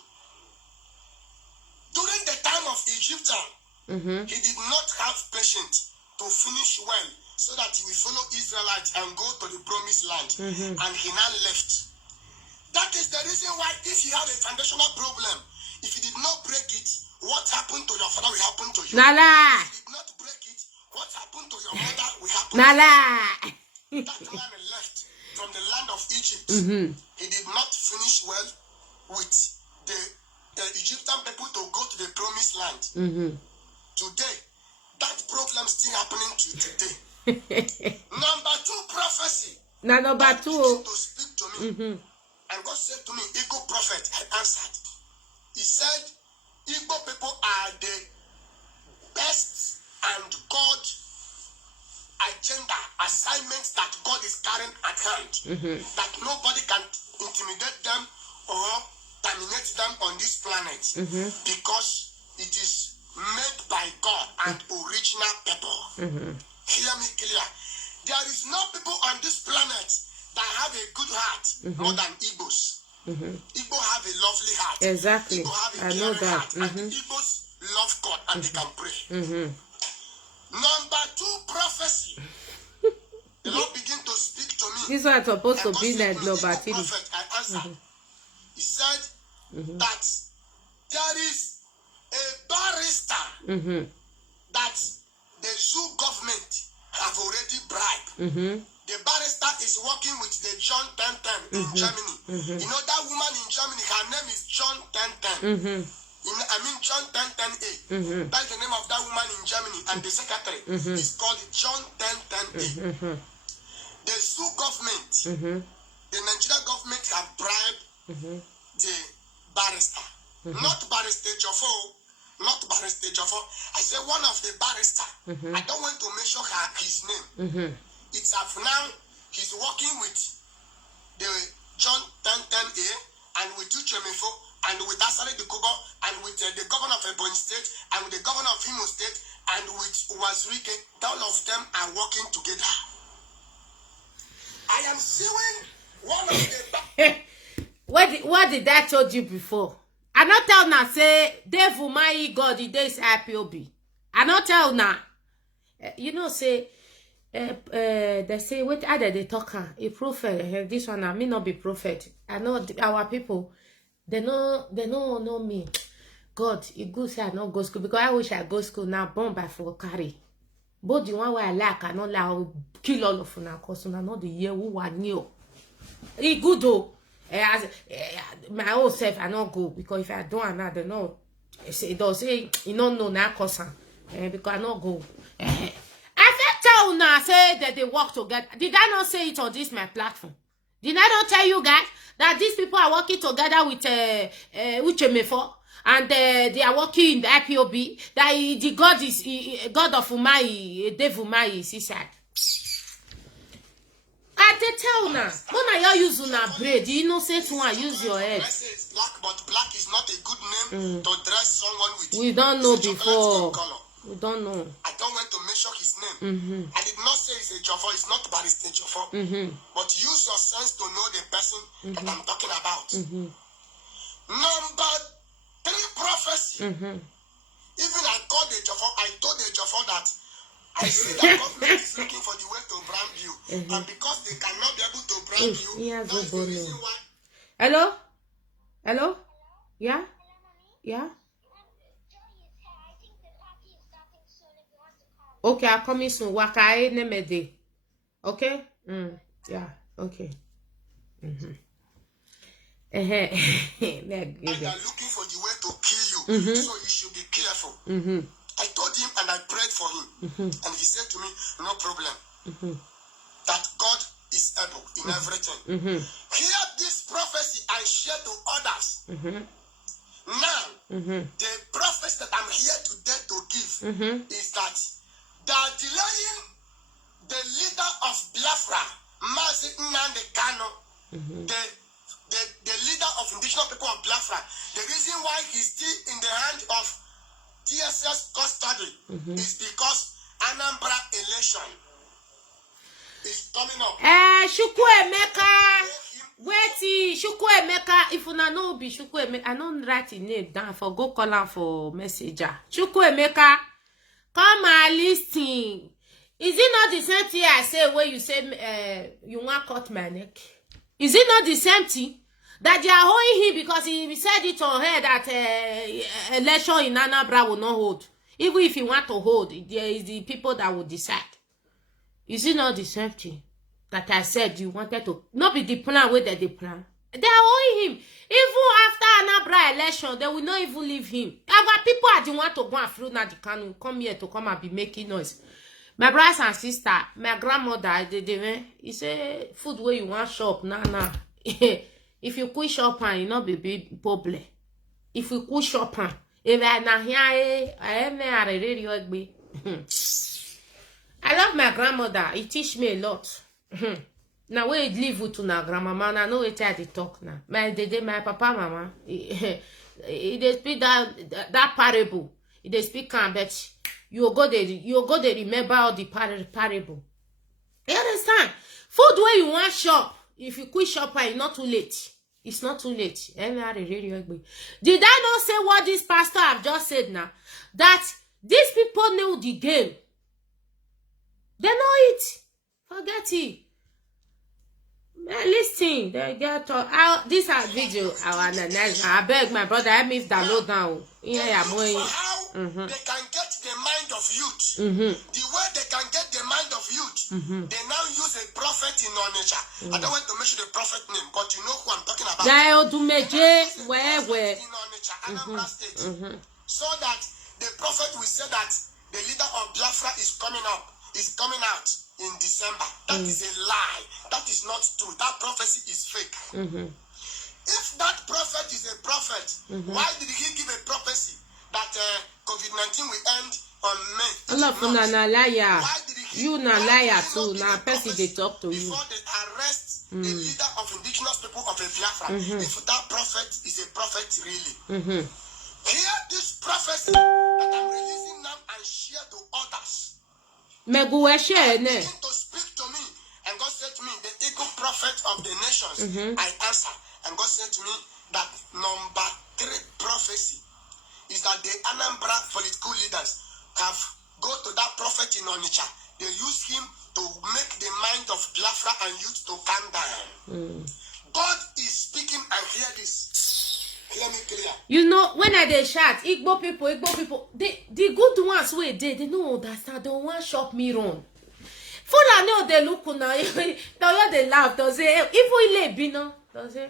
During the time of Egyptian, he did not have patience to finish well, so that he will follow Israelites and go to the promised land. And he now left. That is the reason why if you have a foundational problem, if you did not break it, what happened to your father will happen to you. Nala. If you did not break it, what happened to your mother will happen Nala. To you. That man left from the land of Egypt. He did not finish well with the Egyptian people to go to the promised land. Today, that problem still happening to you today. Number two prophecy. Number two. To speak to me. And God said to me, Igbo prophet, I answered. He said, Igbo people are the best and God agenda assignments that God is carrying at hand. That nobody can intimidate them or terminate them on this planet. Because it is made by God and original people. Hear me clear. There is no people on this planet that have a good heart more than Igbos. Igbo have a lovely heart. Exactly. Igbo have a I know caring that. heart. And Igbos love God and they can pray. Number 2, prophecy. The Lord begin to speak to me. This one is supposed to be like number 3. Prophet, I answered. He said that there is a barrister that the zoo government have already bribed. The barrister is working with the John 1010 in Germany. You know that woman in Germany, her name is John 1010. John 1010A. That's the name of that woman in Germany. And the secretary is called John 1010A. The zoo government, the Nigerian government have bribed the barrister. Not Barrister Joffo. Not Barrister Joffo. I say one of the barrister. I don't want to mention his name. It's up now. He's working with the John 1010A and with Uchemefo and with Asari Dukubo and with the governor of Ebonyi State and with the governor of Imo State and with Wazirike. All of them are working together. I am suing one of the... What did I told you before? I not tell now say devil my God the days IPOB. I not tell now. You know say they say what other they talk a prophet. This one I may not be prophet. I know our people they know me. God, it good say I not go school because I wish I go school now. Born by for carry. But the one where I like I not like kill all of them because I not the year who are new. It good though. My own self I not go because if I don't I don't know. It does say you don't know now cause because I not go. I felt tell now say that they work together. Did I not say it on this my platform? Did I not tell you guys that these people are working together with Uchemefo and they are working in the IPOB? That the God is God of Umai, devil Umai is his side. I tell now, when I use una brain, the innocent one use your head. Black, but black is not a good name to dress someone with. We don't know before. We don't know. I don't want to mention his name. I did not say it's a Joffo, it's not Barrister Joffo. But use your sense to know the person that I'm talking about. Number 3, prophecy. Even I called the Joffo, I told the Joffo that I see that government is looking for the way to brand you. And because they cannot be able to brand you, that's the reason why. Hello? Hello? Yeah? Yeah? Okay, I'm coming soon. Wakai nemede. Okay? Yeah, okay. And they are looking for the way to kill you. So you should be careful. I told him and I prayed for him. And he said to me, no problem. That God is able in everything. Hear this prophecy I share to others. Now, the prophecy that I'm here today to give is that they are delaying the leader of Biafra, Mazi Nnamdi Kanu, the leader of indigenous people of Biafra. The reason why he's still in the hand of DSS custody is because Anambra election is coming up. Chukwuemeka, wait, Chukwuemeka, if you know be Chukwuemeka, I don't write his name down for go call him for messenger. Chukwuemeka, come and listen. Is it not the same thing I say when you say you want cut my neck? Is it not the same thing? That they are holding him because he said it on her that election in Anambra will not hold. Even if he want to hold, there is the people that will decide. Is it not the same thing that I said you wanted to? Not be the plan where they plan. They are holding him. Even after Anambra election, they will not even leave him. Our people are the one to go and through now the can come here to come and be making noise. My brothers and sisters, my grandmother, he say food where you want shop, nah. If you quit shopping, you not be big problem. If you quit shopping, if I na here, I love my grandmother. It teach me a lot. Now we live with na grandmama. I know it at the talk now. My papa, mama. they speak that parable. They speak am, but you go there remember all the parable. You understand? Food where you want shop, if you quit shop, it's not too late. It's not too late. Did I not say what this pastor have just said now? That these people know the game. They know it. Forget it. Listen, they get this our video. I beg my brother, I miss download now. Yeah, how they can get the mind of youth. The way they can get the mind of youth, they now use a prophet in Onitsha. I don't want to mention the prophet name, but you know who I'm talking about. In Onitsha, Anambra State. So that the prophet will say that the leader of Biafra is coming out in December. That is a lie. That is not true. That prophecy is fake. If that prophet is a prophet, why did he give a prophecy that COVID-19 will end on May? Why did he you na liar too? Now person they talk to you. Before they arrest the leader of indigenous people of Biafra, if that prophet is a prophet really. Hear this prophecy that I'm releasing now and share to others. Begin to speak to me, and God said to me, the eagle prophet of the nations. I answer, and God said to me that number 3 prophecy is that the Anambra political leaders have go to that prophet in Onitsha. They use him to make the mind of Biafra and youth to calm down. God is speaking, and hear this. Hear me clear. You know, when I dey shout, Igbo people, the good ones where they know understand. Don't want shop me run. For I know they look now, they laugh. They say, if we live, you know, they say.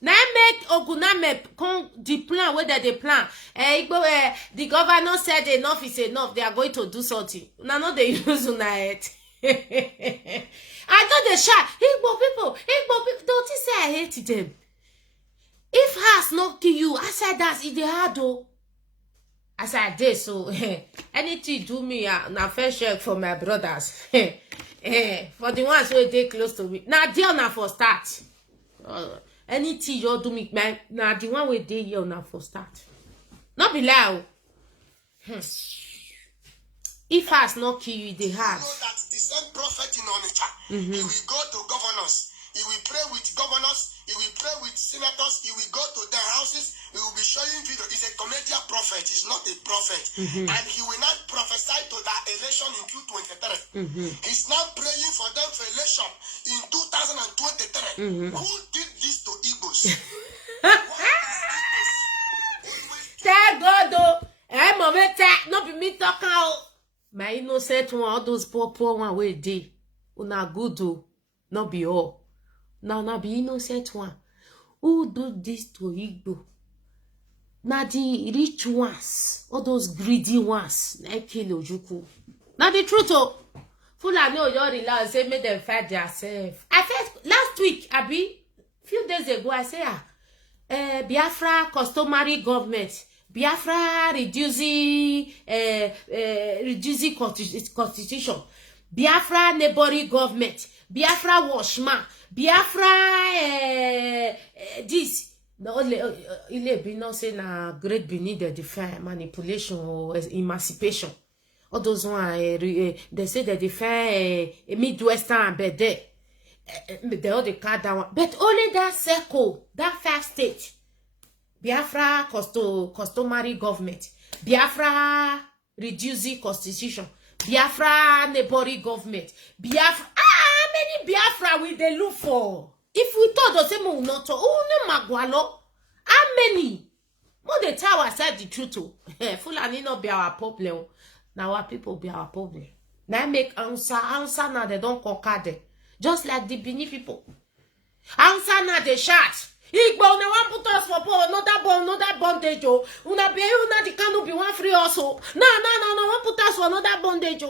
Now make Oguname come the plan whether they plan. The governor said enough is enough. They are going to do something. Now they use tonight. I thought they shout, Igbo people. Don't you say I hate them? If has not kill you, I said that's it hard though. I said this, so anything do me na first check for my brothers. For the ones who they close to me. Now deal na for start. Anything you do me, man, now the one with they here na for start. Not be loud. If has not kill you, they have. You know that the same prophet in Onitsha, he will go to governors. He will pray with governors. He will pray with senators. He will go to their houses. He will be showing video. He's a comedian prophet. He's not a prophet. And he will not prophesy to that election in 2023. He's now praying for them for election in 2023. Who did this to Igbos? Thank God though. I'm a better. Not be me talking out. My innocent one, all those poor one way dey. Una good though. Not be all. Now be innocent one. Who do this to Igbo? Now the rich ones, all those greedy ones, like kill Ojuku. Now the truth oh, Fulani Oyo relax, say make them fight themselves. I said last week, Abi, few days ago, I say Biafra customary government, Biafra reducing constitution, Biafra neighboring government, Biafra washman, Biafra this. No, it be not say na great Benin they defend manipulation or emancipation. All those one they say they defend Midwestern but they all the card down. But only that circle, that 5 state, Biafra customary government, Biafra reducing constitution, Biafra neighboring government, Biafra. How many Biafra will they look for? If we thought the same will not talk, how many? More they tell ourselves the truth. Fulani not be our problem. Now our people be our problem. Now make answer now they don't conquer them. Just like the Benin people. Answer now they shout. Igbo una want put us for another bondage. Una be una the cannot be one free also. No, want put us for another bondage.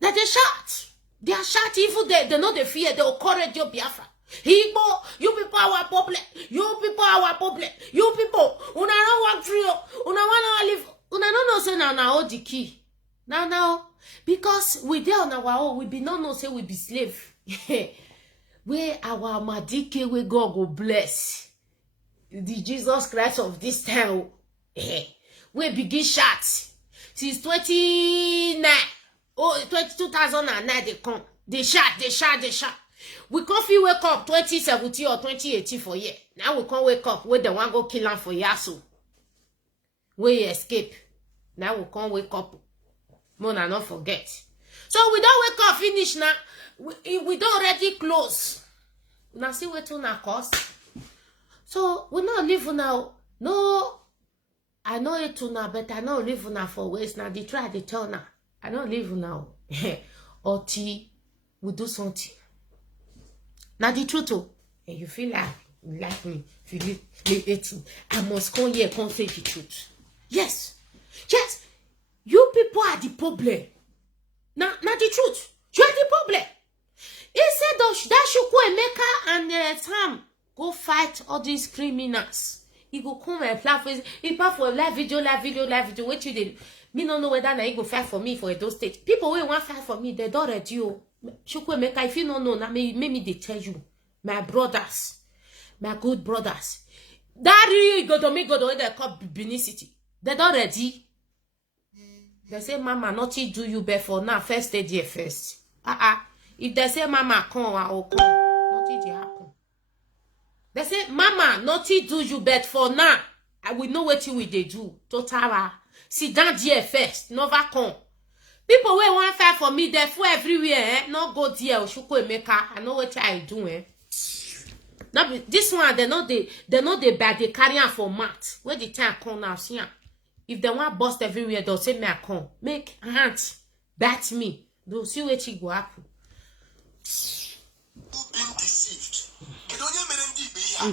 That they shout. They are shouting even they know the fear, they will encourage your Biafra. Igbo, you people are our problem. You people are our problem. You people, una don't want free. Una wanna live. Una no know say na the key. Now, because we there on our own, we be no say we be slave. Where our madike we God go bless. the Jesus Christ of this time. We begin shout since 2009. 2009 they come. They shout. We can't feel wake up 2017 or 2018 for year. Now we can't wake up where the one go kill him for Yasu. We escape. Now we can't wake up. Mona not forget. So we don't wake up finish now. We don't already close. Now see where to now cost. So we not live now. No, I know it to now, but I don't live now for waste. Now they try to tell now. I don't live now. Or tea, we do something. Now the truth, and you feel like me, feel me 18. I must come here and say the truth. Yes. You people are the problem. Now the truth. You are the problem. He said that Chukwu Emeka and Sam go fight all these criminals. He go come and play he play for live video. What you did? Me don't know whether he go fight for me for Edo State. People will want fight for me. They don't ready you. Chukwu Emeka, if you don't know, now maybe they tell you, my brothers, my good brothers. That really go to where they call Benin City. They don't ready. They say, Mama, nothing do you before now. First day there first. If they say, Mama, come, I will come. Nothing dey happen. They say, Mama, nothing do you but for now. I will know what you will do. Total. Sit down there first. Never come. People wey want fight for me, they full everywhere. Not go there. Chukwu Emeka. I know what I do. Now, this one, they know they bad. They carry on for mat. Where the time come now, see. If they want bust everywhere, they'll say me I come. Make hands. Bat me. They'll see what you go happen. Who been deceived? Who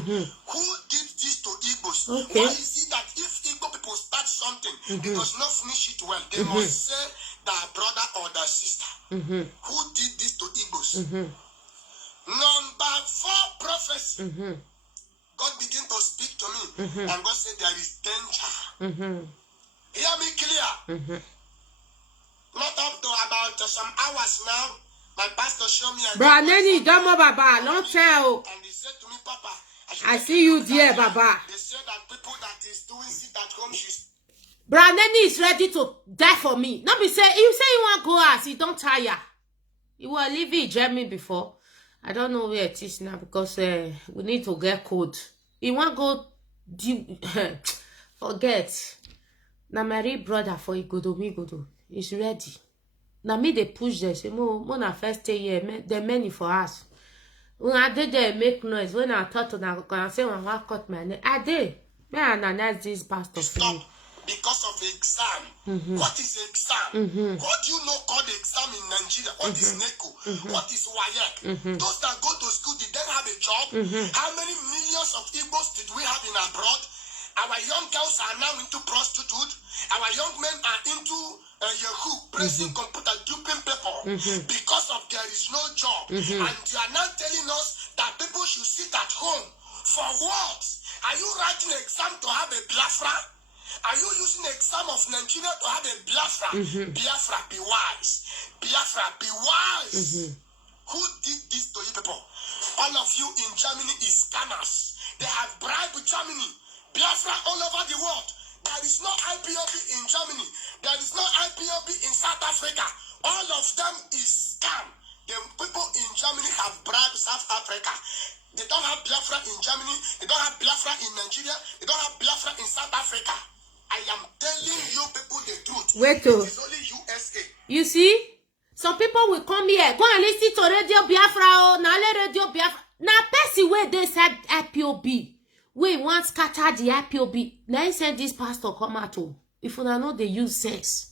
did this to Igbos? Okay. Why is it that if Igbo people start something, it does not finish it well? They must say their brother or their sister. Who did this to Igbos? Number 4 prophecy. God began to speak to me, and God said there is danger. Hear me clear. Not up to about some hours now. My pastor showed me. Braneni, don't move, Baba. Don't tell. And he said to me, Papa, I see you there, Baba. They said that people that is doing sit at home, she's. Braneni is ready to die for me. Not be say you say you want to go out, you don't tire. You were leaving Germany before. I don't know where it is now because we need to get code. You want to go forget. Now my real brother for Igodo is ready. Now me they push this. When I first stay here, the many for us. When I did they make noise. When I thought to I say when I cut my name, I did. May I analyze this pastor for me. Because of exam. What is exam? What do you know called exam in Nigeria? What is NECO? What is WAEC? Those that go to school, did they have a job? How many millions of Igbos did we have in abroad? Our young girls are now into prostitute. Our young men are into Yahoo, pressing computer, duping people. Because of there is no job. And you are now telling us that people should sit at home. For what? Are you writing an exam to have a Biafra? Are you using the exam of Nigeria to have a Biafra? Biafra, be wise. Biafra, be wise. Who did this to you people? All of you in Germany is scammers. They have bribed Germany. Biafra all over the world. There is no IPOB in Germany. There is no IPOB in South Africa. All of them is scam. The people in Germany have bribed South Africa. They don't have Biafra in Germany. They don't have Biafra in Nigeria. They don't have Biafra in South Africa. I am telling you people the truth. Wait, it is only USA. You see? Some people will come here. Go and listen to Radio Biafra. Now let Radio Biafra. Now, Percy, where they said IPOB. We want scatter the IPOB. Now he said this pastor come out home. If you know they use sense.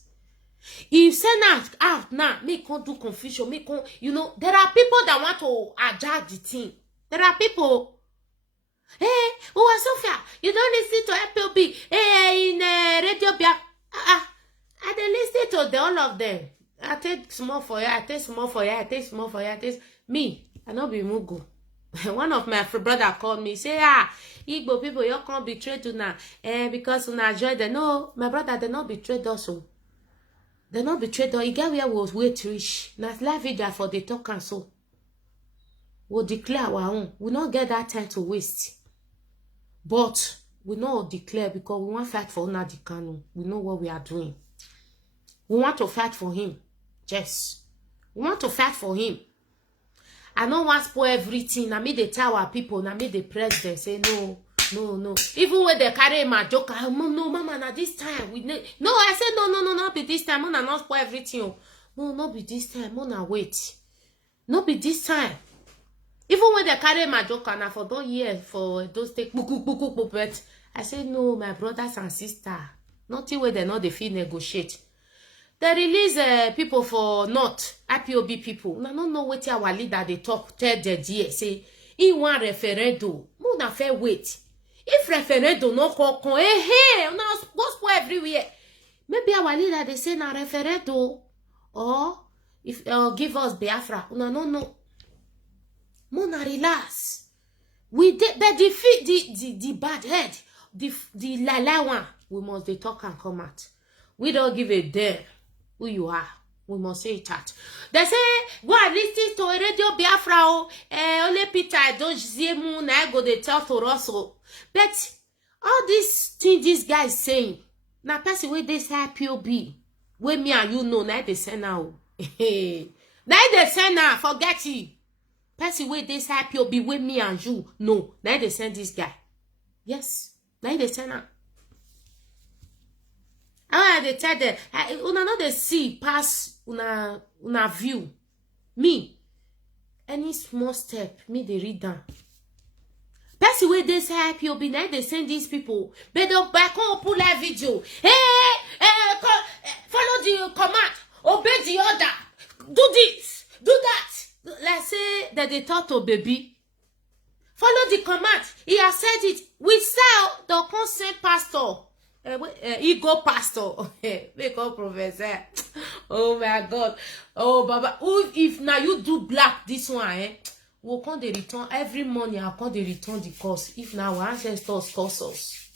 If send out now, make con do confusion, make con, you know, there are people that want to adjust the thing. There are people. Hey, Sophia, you don't listen to IPOB. Hey, in Radio Biafra. I dey listen to all of them. I take small for you, I take small for you, I take small for you, I take me. I not be Mugu. One of my brother called me, say, Igbo people, you can't betray to now. Because una join them. No, my brother, they not betrayed us. They not betrayed us. You get where was wait rich. Now live video for the talk and so. We'll declare our own. We'll not get that time to waste. But we know declare because we want to fight for Nnamdi Kanu. We know what we are doing. We want to fight for him. Yes. We want to fight for him. I don't want to spoil everything. I made the tell our people. I made the president say no. Even when they carry my joke, no, mama, now this time we need. No, I said no, not be this time. Mona not spoil everything. No, not be this time. Mona wait. Not be this time. Even when they carry my joke, and I for don't hear for those take but I said no, my brothers and sisters. Nothing where they know they feel negotiate. They release people for not IPOB people. Now don't know what our leader they talk tell the DA say he want referendum. Mona fair wait. If referendum no come, now gospel everywhere. Maybe our leader they say na referendum or if give us Biafra. No. Mona relax. We but defeat the bad head, the lala one. We must they talk and come out. We don't give a damn who you are. We must say that. They say, go and listen to Radio Biafra. Only Peter, don't see moon. I go they tell to Russell. But all this thing this guy is saying, now person where they say POB, where me and you know, now they say now. Now they say now, forget it. Person where they say POB, where me and you know, now they send this guy. Yes, now they say now. How they tell them, una not they see pass una view. Me, any small step, me they read down. Person where they say IPOB, now they send these people. But don't back on pull that video. Follow the command, obey the order, do this, do that. Let's say that they talk to baby. Follow the command. He has said it. We sell the consent pastor. Ego pastor. Make up professor. Oh my God. Oh Baba. If now you do black this one, we'll come the return every morning. I'll come the return the cost. If now our ancestors cost us.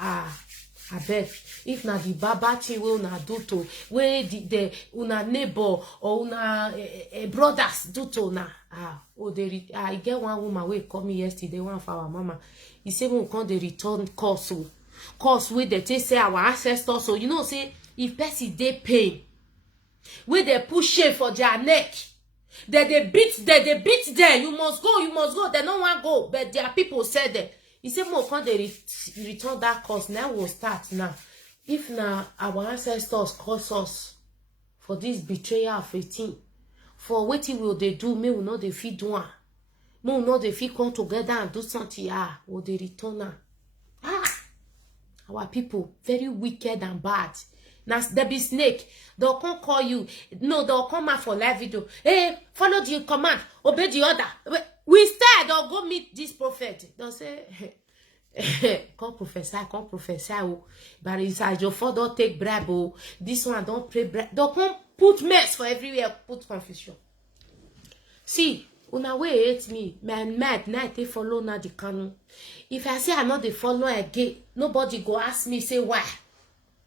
I bet. If now the baba thing will not do to where the una neighbor or una brothers do to na. I get one woman who called me yesterday, one for our mama. He said we'll come the return cost. Cause where they say our ancestors, so you know, say if person they pain, where they push shame for their neck, that they beat them, you must go, they don't want to go, but their people said that. He said, "More can they return that cost? Now we'll start now. If now our ancestors cause us for this betrayal of 18, for what will they do? Me will not they feed one, me will not they feed come together and do something. Will they return now? Our people very wicked and bad. Now there be snake. They'll come call you. No, they'll come out for live video. Hey, follow the command, obey the order. We stay. They'll go meet this prophet. They'll say, come professor. But inside your father don't take bribe. This one don't pray bribe. They'll come put mess for everywhere. Put confusion. See. Una way hate me, man mad, now they follow Nnamdi Kanu. If I say I not they follow again, nobody go ask me, say why.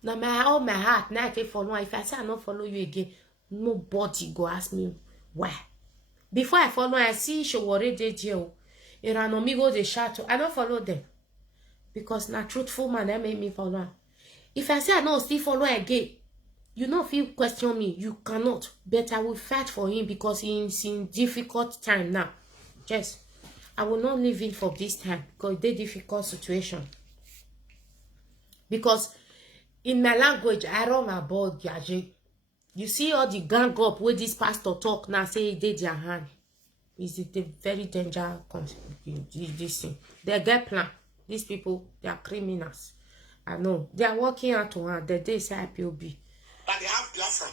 Now all my heart, now they follow. If I say I not follow you again, nobody go ask me why. Before I follow, I see Showore de jail. Iranomigo de shadow. I don't follow them. Because na truthful man, that made me follow. If I say I not still follow again, you know, if you question me, you cannot. But I will fight for him because he's in difficult time now. Yes. I will not leave him for this time because it's a difficult situation. Because in my language, I run about Yaje. You see all the gang up where this pastor talk now, say he did their hand. It's a very dangerous this thing. They get plan. These people, they are criminals. I know. They are working out to one. The day say IPOB. That they have Biafra.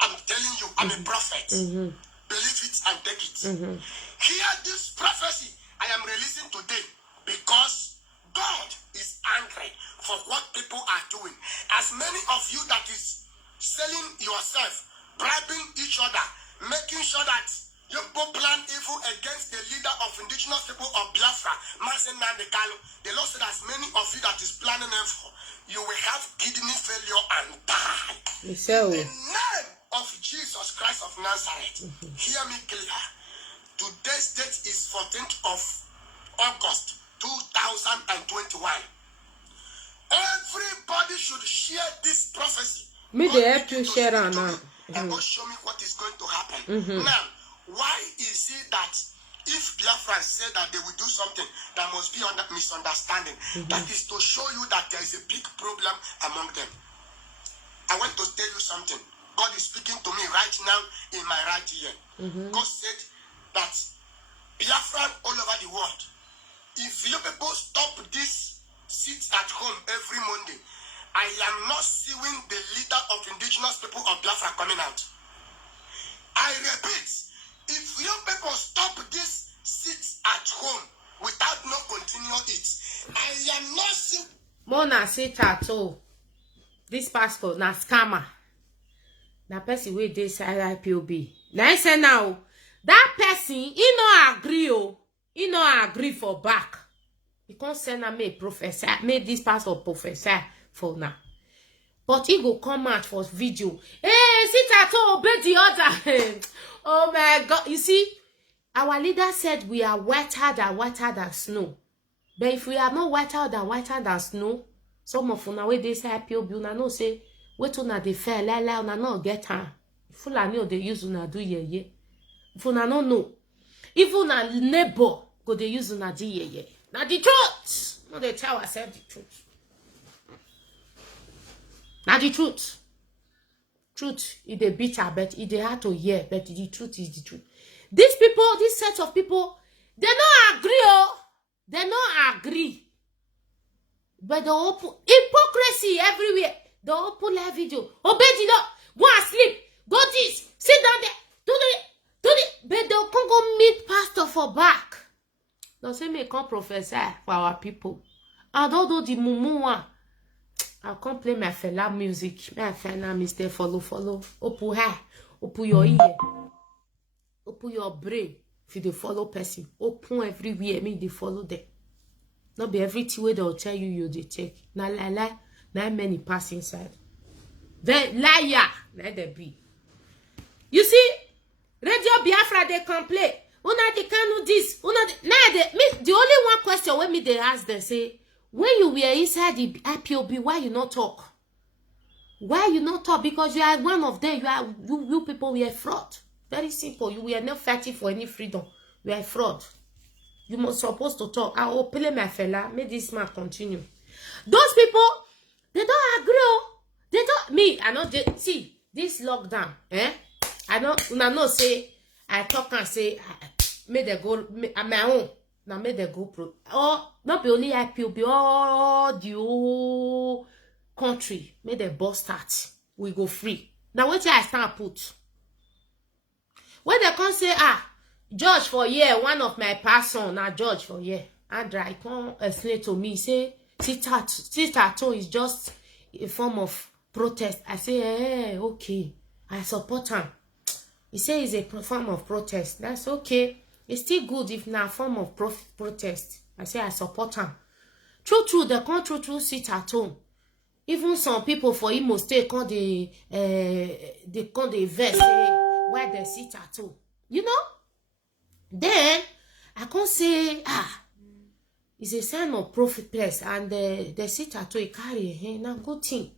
I'm telling you, I'm a prophet. Believe it and take it. Hear this prophecy I am releasing today because God is angry for what people are doing. As many of you that is selling yourself, bribing each other, making sure that you people plan evil against the leader of indigenous people of Biafra, Mazi Nnamdi Kanu. The Lord said as many of you that is planning evil, you will have kidney failure and die. In the name of Jesus Christ of Nazareth, hear me clear. Today's date is 14th of August 2000. 2021. Everybody should share this prophecy. Me they help you share on now. And God show me what is going to happen. Now, why is it that if Biafra said that they will do something, there must be under misunderstanding? That is to show you that there is a big problem among them. I want to tell you something. God is speaking to me right now in my right ear. God said that Biafra all over the world, if you people stop this sit at home every Monday, I am not seeing the leader of indigenous people of Biafra coming out. I repeat, if you people stop this sit at home without no continue it, I am not seeing. Mona sit at home. This passport na scammer. Na person wey dey inside IPOB. Na I say now, that person, he no agree oh. He no agree for back. He can't send a me professor, make this passport professor for now. But he go come out for video. Hey, sit at home, obey the other. Oh my God. You see, our leader said we are wetter than snow. But if we are not wetter than snow, some of una wey dey say IPOB, una know say, wait una dey fair, lie, una no get time. Fulani o dey use una do yeye. If una no know, if una neighbor go dey use una do yeye. Now the truth, no dey tell ourselves the truth. Now the truth. Truth, it dey bitter, but it dey hard to hear, but the truth is the truth. These people, this set of people, they no agree, oh. They no agree. But the open hypocrisy everywhere. The open live video. Obey the law. Go and sleep. Go this. Sit down there. Do it. But they can't go meet pastor for back. Don't say me come professor for our people. I don't do the mumu one. I can't play my fella music. My fella Mr. Follow. Open hair. Open your ear. Open your brain. If you dey follow person. Open everywhere. Me they follow them. Not be everything where they'll tell you they take. Na lie. Na many pass inside. Then liar. Let there be. You see, Radio Biafra they complain. Una they can do this. The only one question when me they ask them say, when you were inside the IPOB, why you not talk? Why you not talk? Because you are one of them. You people were fraud. Very simple. You were not fighting for any freedom. You are fraud. You must supposed to talk. I will play my fella. Make this man continue. Those people, they don't agree. They don't. Me, I know. See this lockdown. I know. Say I talk and say, may they go. My own. Now may they go pro. Or not be only IPOB. All the whole country. May they bust start. We go free. Now what I start put. When they come say George for year, one of my person, now George for year. And I come explain to me, say, sit-at-home is just a form of protest. I say, okay, I support him. He say it's a form of protest. That's okay. It's still good if not a form of protest. I say, I support him. True, they come true sit at home. Even some people for Imo State come they vest where they sit at home. You know? Then I can't say it's a sign of profit place and they sit at home carry now good thing.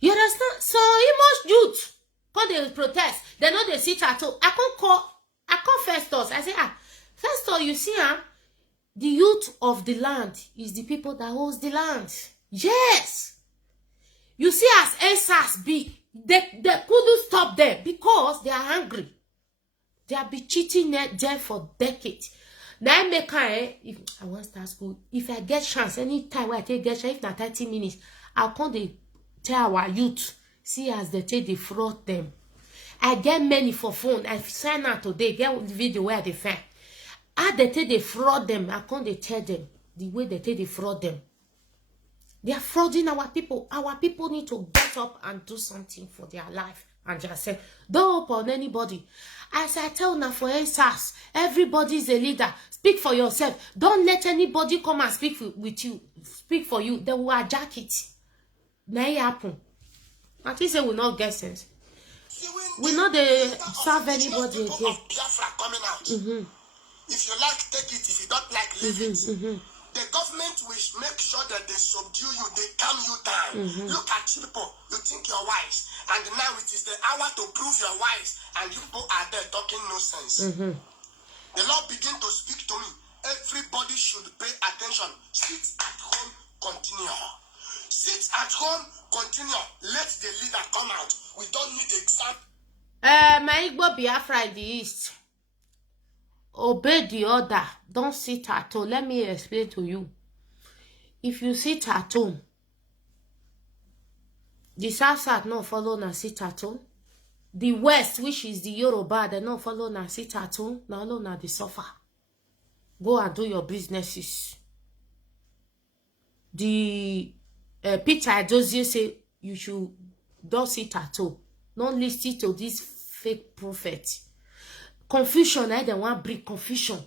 You understand? So Imo's youth come they protest. They know they sit at home. I call Festus. I say Festus, you see the youth of the land is the people that holds the land. Yes. You see as ESAS be, they couldn't stop them because they are hungry. They have been cheating there for decades. Now I make if I want to start school, if I get chance, anytime I take get chance, if not 30 minutes, I'll come to tell our youth, see as they take the fraud them. I get many for phone. I sign out today, get video where they find. How they take the fraud them, I come to tell them the way they take the fraud them. They are frauding our people. Our people need to get up and do something for their life. And just say, don't hope on anybody. As I tell now for ESAS, everybody is a leader. Speak for yourself. Don't let anybody come and speak with you. Speak for you. They will hijack it. Now it happen. At least they will not get sense. We know they serve anybody again. If you like, take it. If you don't like, leave it. The government will make sure that they subdue you, they calm you down. Look at people, you think you're wise, and now it is the hour to prove you're wise, and you people are there talking nonsense. The Lord began to speak to me. Everybody should pay attention. Sit at home, continue. Sit at home, continue. Let the leader come out. We don't need exam. My Igbo Biafra in the East. Obey the order. Don't sit at home. Let me explain to you. If you sit at home, the South not follow na sit at home. The West, which is the Yoruba, they not follow na sit at home. Now alone na the suffer. Go and do your businesses. The Peter Adozie say you should don't sit at home. Don't listen to this fake prophet. Confusion, they want to bring confusion.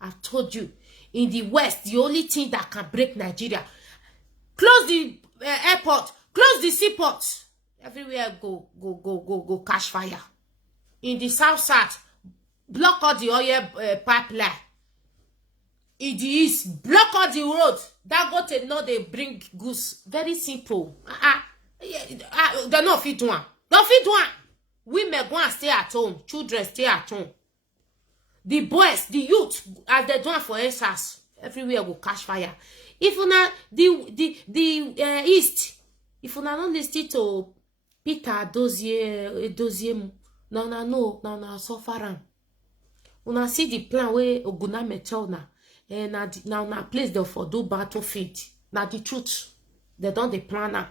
I've told you. In the West, the only thing that can break Nigeria, close the airport, close the seaport. Everywhere go catch fire. In the South, block all the oil pipeline. In the East, block all the road. That got to know they bring goods. Very simple. They're not fit one. Don't fit one. Women go and stay at home. Children stay at home. The boys, the youth, as they do for SARS, everywhere will catch fire. If you not the East, if you not listen to Peter Dozie, no suffer. Una see the plan where Oguna Metel now place them for do battlefield. Now the truth, they don't the plan now.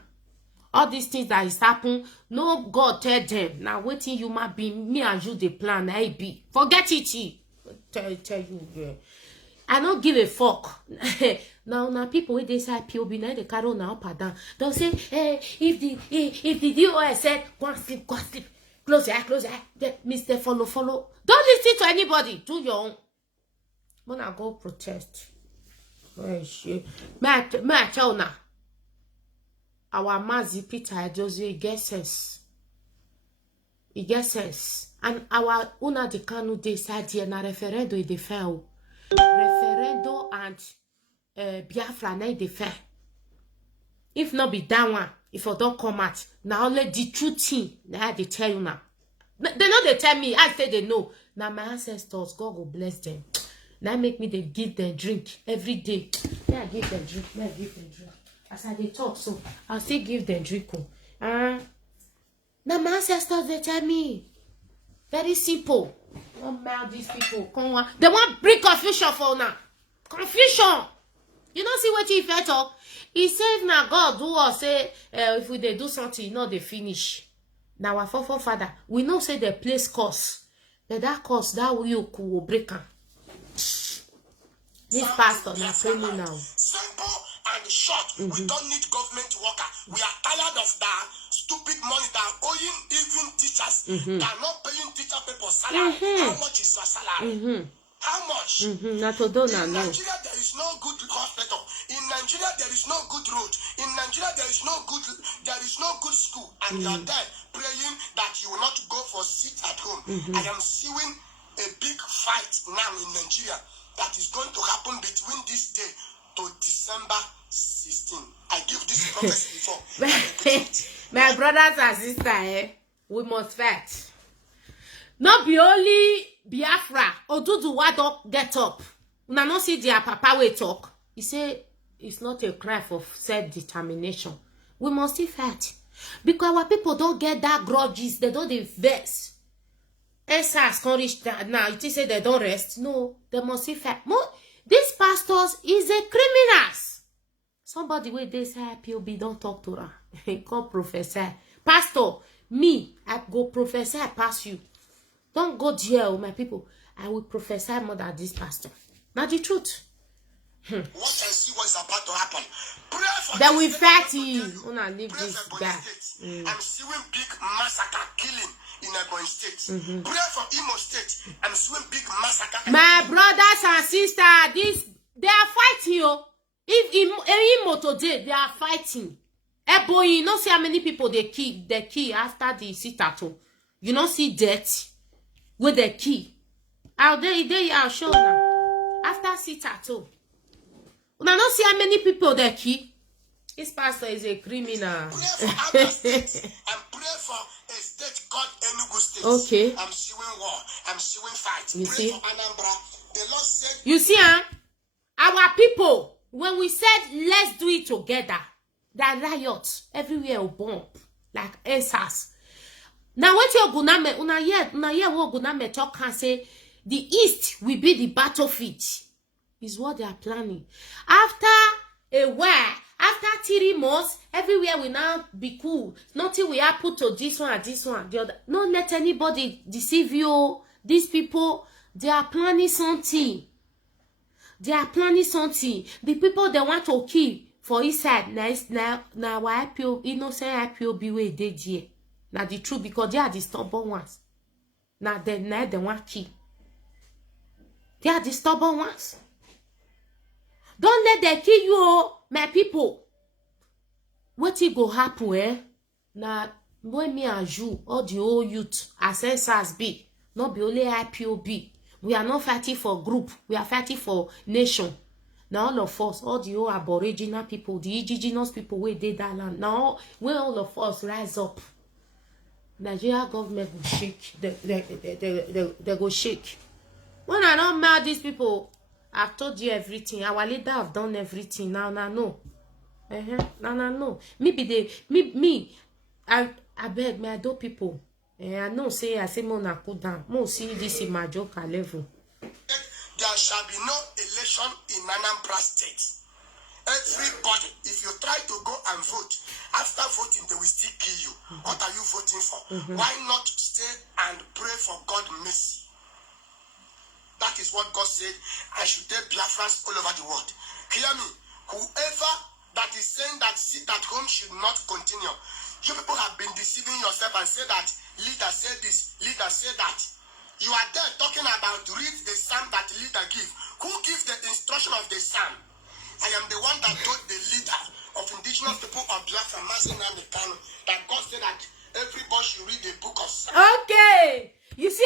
All these things that is happen, no God tell them. Now waiting you might be me and you the plan. I be forget it. Tell you, yeah. I don't give a fuck. now people with this IPOB now they carry on up and down. Don't say, if the DOS said go and sleep, close your eye, Mr. Follow. Don't listen to anybody. Do your own. When I go protest, oh shit. May I tell now? Our Mazi Peter Adozie gets sense. He gets sense. And our una de Kanu decide here na referendo e defend. Referendo and Biafra na defend. If not be that one, if I don't come out, now only the truth thing that they tell you now. They know they tell me, I say they know. Now my ancestors, God will bless them. Now make me they give them drink every day. May I give them drink. As I they talk, so I'll still give them drink. Now my ancestors they tell me. Very simple. Don't mail these people. They want bring confusion for now. Confusion. You don't see what he felt talk. He said now God do or say if we they do something, you know they finish. Now our forefather, we know say they place course. But that course that will could break them. This pastor now pray now. Simple and short. We don't need government worker. We are tired of that stupid money that are owing even teachers. They are not paying teacher people salary. How much is your salary? How much? In Nigeria, there is no good hospital. In Nigeria, there is no good road. In Nigeria, there is no good school. And you are there praying that you will not go for sit at home. I am seeing a big fight now in Nigeria that is going to happen between this day to December 16. I give this prophecy before. My brothers and sisters, we must fight. Not be only Biafra or do what don't get up. Una no see their papa we talk. He say it's not a cry for self-determination. We must still fight. Because our people don't get that grudges, they don't invest. SARS can't reach that now. It say they don't rest. No, they must still fight. These pastors is a criminals. Somebody with this IPOB don't talk to her. Call professor. Pastor, me, I go professor, I pass you. Don't go jail, my people. I will prophesy more than this pastor. Not the truth. Watch and see what is about to happen. Pray for that we fight him. Wanna leave this guy. I'm seeing big massacre killing in Ebonyi State. Pray for Imo State. I'm seeing big massacre. My brothers and sisters, they are fighting. If Imo today, they are fighting. Ebonyi, you know see how many people they kill after the sit-at-home. You don't see death with the key. Out there, I'll show now. After sit-at-home. Una don't see how many people they kill. This pastor is a criminal. Pray for other states and pray for a state called Enugu State. Okay. I'm suing war. I'm suing fight. You Pray see? for Anambra. The Lord said, You see, our people, when we said let's do it together, that riot everywhere will bomb like answers. Now what your guname una hear what guname talk and say the east will be the battlefield is what they are planning. After a while, after 3 months, everywhere will now be cool. Nothing will happen to this one and this one. The other. Don't let anybody deceive you. These people, they are planning something. They are planning something. The people they want to kill for his side now IPO innocent IPOB way they there. Now the truth because they are the stubborn ones. Now they want kill. They are the stubborn ones. Don't let them kill you, my people. What it go happen, eh? Now, when me and you, all the old youth, as SSB, not be only IPOB. We are not fighting for group. We are fighting for nation. Now, all of us, all the old aboriginal people, the indigenous people, where they that land. Now, when all of us rise up, Nigeria government will shake. They go shake. When I don't mad these people, I've told you everything. Our leader have done everything. Now, no. No. I beg me, I do people. I know say I say more cool down. More see this in my joke level. there shall be no election in Anambra State. Everybody, if you try to go and vote, after voting, they will still kill you. What are you voting for? Why not stay and pray for God mercy? That is what God said. I should tell Biafrans all over the world. Hear me. Whoever that is saying that sit at home should not continue. You people have been deceiving yourself and say that leader said this, leader said that. You are there talking about read the psalm that leader give. Who gives the instruction of the psalm? I am the one that told the leader of indigenous people of Biafra, Mazi Nnamdi Kanu, that God said that everybody should read the book of Psalm. Okay. You see,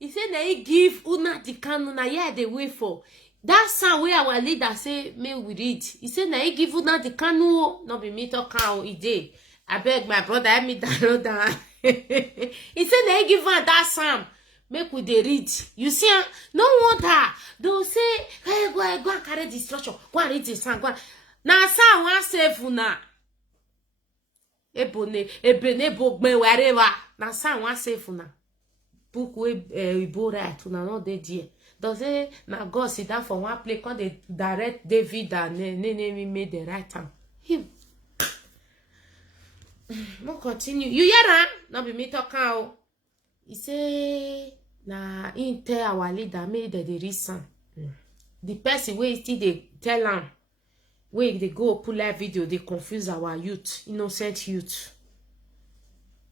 he said that he give Nnamdi Kanu, na yeah the way for. That psalm where our leader say, may we read. He said that he give Nnamdi Kanu, not be me talk how he did. I beg my brother, I me download that. He said that he give her that psalm. Make we dey read. You see, no wonder they'll say, hey, go and carry the instruction. Go and read the psalm. Go and... Now, sa wan save una. Ebone bogme wherever. Now, sa wan save una. Book we ibo right. Una no dey there. Does it now God sit down for one place? When they direct David and Nene made the right time. Him. We'll continue. You hear that? Not be me talking out. He say, na in tell our leader made the reason. The person where still they tell him, where they go pull that video, they confuse our youth, innocent youth.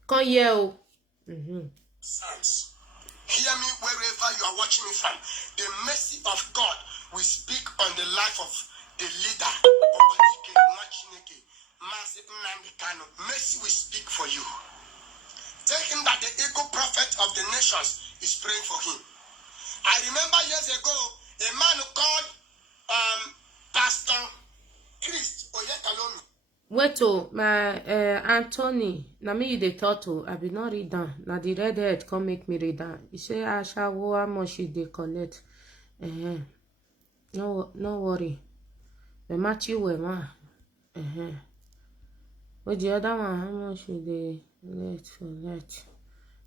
Come here. Psalms. Hear me wherever you are watching me from. The mercy of God will speak on the life of the leader. Mercy will speak for you. Tell him that the ego prophet of the nations is praying for him. I remember years ago, a man called Pastor Chris Oyekalomi. Wait to my Anthony. Na me you dey talk to. I be not read down. Na the red head come make me read down. He say Asha how much you dey collect. No worry. The Matthew we ma. But the other one, how much you dey let for that?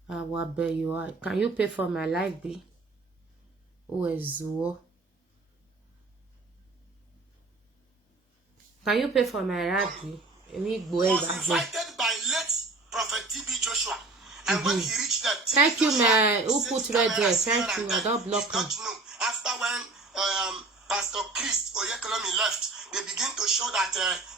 I will bet you are. Can you pay for my life bill? Who is Zuo? Can you pay for my life bill? Was invited by late Prophet TB Joshua. And when he reached that, thank you, man. Who put red there? Thank you. I don't block him. After when Pastor Chris Oyekalomi left, they begin to show that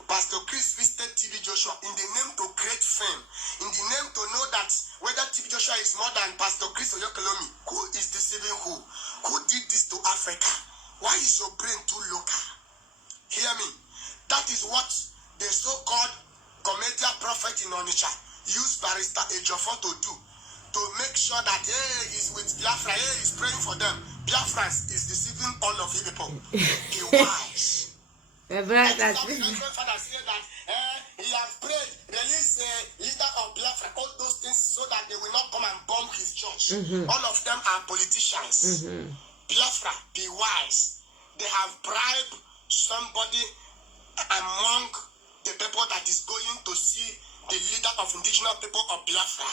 Pastor Chris visited TB Joshua in the name to create fame, in the name to know that whether TB Joshua is more than Pastor Chris Oyekalomi. Who is deceiving who? Who did this to Africa? Why is your brain too local? Hear me. That is what the so-called comedian prophet in Onitsha used Barrister Ejiofor to do, to make sure that he's with Biafra, he's praying for them. Biafra is deceiving all of you people. Be wise. My brother. Father said that he has prayed, release a leader of Biafra, all those things so that they will not come and bomb his church. All of them are politicians. Biafra, be wise. They have bribed somebody among the people that is going to see the leader of indigenous people of Biafra.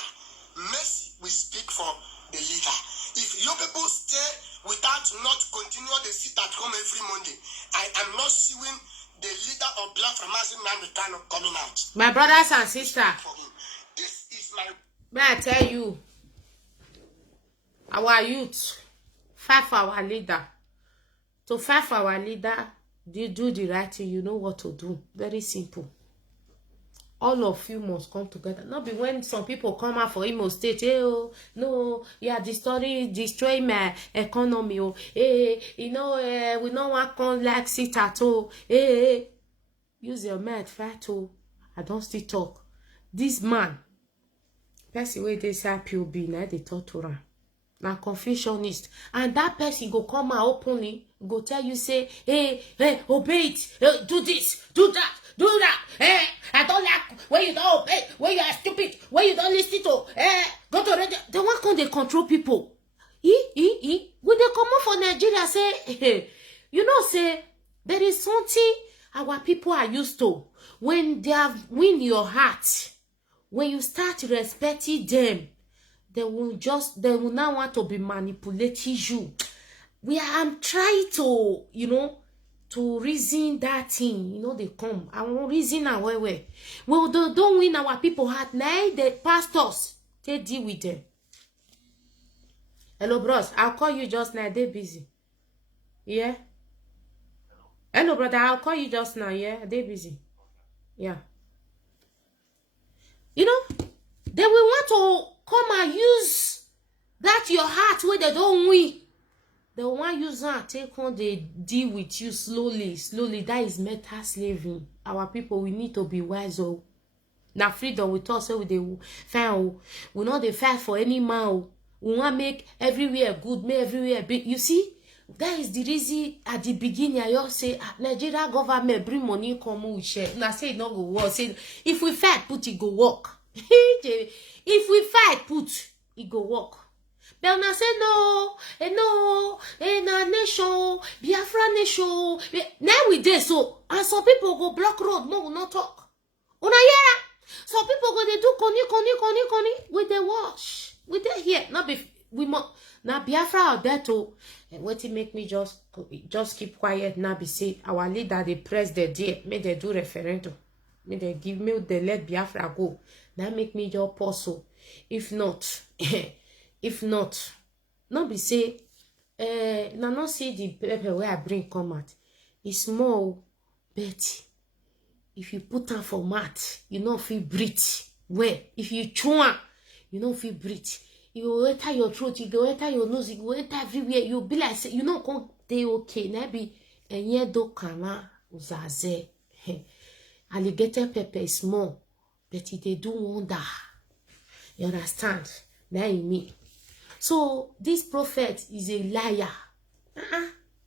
Mercy will speak for the leader. If you people stay without not continue the sit at home every Monday, I am not seeing the leader of Biafra, Mazi Nnamdi Kanu, coming out. My brothers and sisters, this is my... May I tell you, our youth, fight for our leader. To fight for our leader, you do the right thing, you know what to do. Very simple. All of you must come together. Not be when some people come out for Imo State, hey, oh, no, yeah, the story destroy my economy, oh, hey, you know, we don't want to like sit at all, hey, use your mouth, fight, oh, I don't still talk. This man, person where they say POB, now they talk to him. Now Confucianist, and that person go come out openly, go tell you, say, hey, obey it, do this, do that. Do that. I don't like when you don't obey, when you are stupid, when you don't listen to. Go to radio. They want to they control people. When they come out for Nigeria, say, you know, say there is something our people are used to. When they have win your heart, when you start respecting them, they will not want to be manipulating you. I'm trying to, you know, to reason that thing, you know, they come. I won't reason our way. Well, they don't win our people heart. Now the pastors, they deal with them. Hello, bros. I'll call you just now. They're busy. Yeah. Hello, brother. I'll call you just now. Yeah, they're busy. Yeah. You know, they will want to come and use that your heart where they don't win. The one user take on, they deal with you slowly. That is mental slavery. Our people, we need to be wise. Oh, now freedom we talk so they fight. We not they fight for any man. We want make everywhere good, make everywhere big. You see, that is the reason at the beginning I just say Nigeria government bring money come we share. Now say it not go work. Say if we fight, put it go work. If we fight, put it go work. But now say no, nation, Biafra nation. Now we there so, and some people go block road, no, will not talk. Una yeah, some people go they do koni, with the wash, with the here. Not be we must now Biafra out there too. And what it make me just keep quiet now? Be say our leader they press the day, may they do referendum, may they give me the let Biafra go. That make me just pause. If not. If not be say, now not see the pepper where I bring come out. It's small, but if you put on for mat, you don't feel breathe. Where if you chew, you don't feel breathe. You will enter your throat, you go enter your nose, you go enter everywhere. You'll be like, say, you know, come they okay. Maybe and yet do kana uzaze. Alligator pepper is small, but they do wonder. You understand? Now you mean. So this prophet is a liar.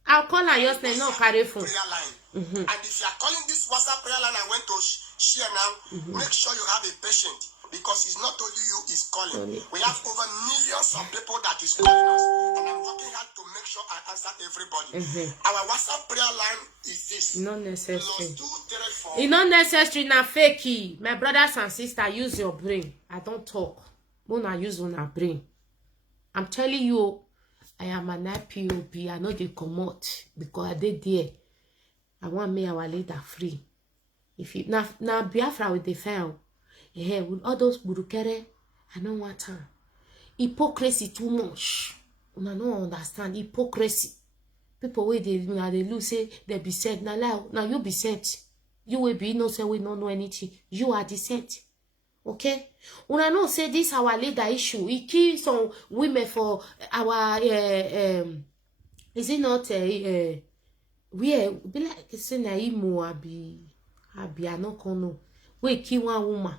I'll call her just no carry phone. And if you are calling this WhatsApp prayer line, I went to share now. Make sure you have a patient because it's not only you is calling. We have over millions of people that is calling us, and I'm working hard to make sure I answer everybody. Our WhatsApp prayer line is this. Not necessary. It's not necessary. Now fakey. My brothers and sisters, use your brain. I don't talk. Mona use on our brain. I'm telling you, I am an IPOB. I know they come out because I did there. I want me our leader free. If you now Biafra with the fail, yeah, with all those burukere, I don't want time. Hypocrisy too much. I don't understand hypocrisy. People where they lose say they be said now you be said. You will be no say we don't know anything. You are the said. Okay, una know say this our leader issue. He kills some women for our is it not we be like say na imo abi no kono. We kill one woman.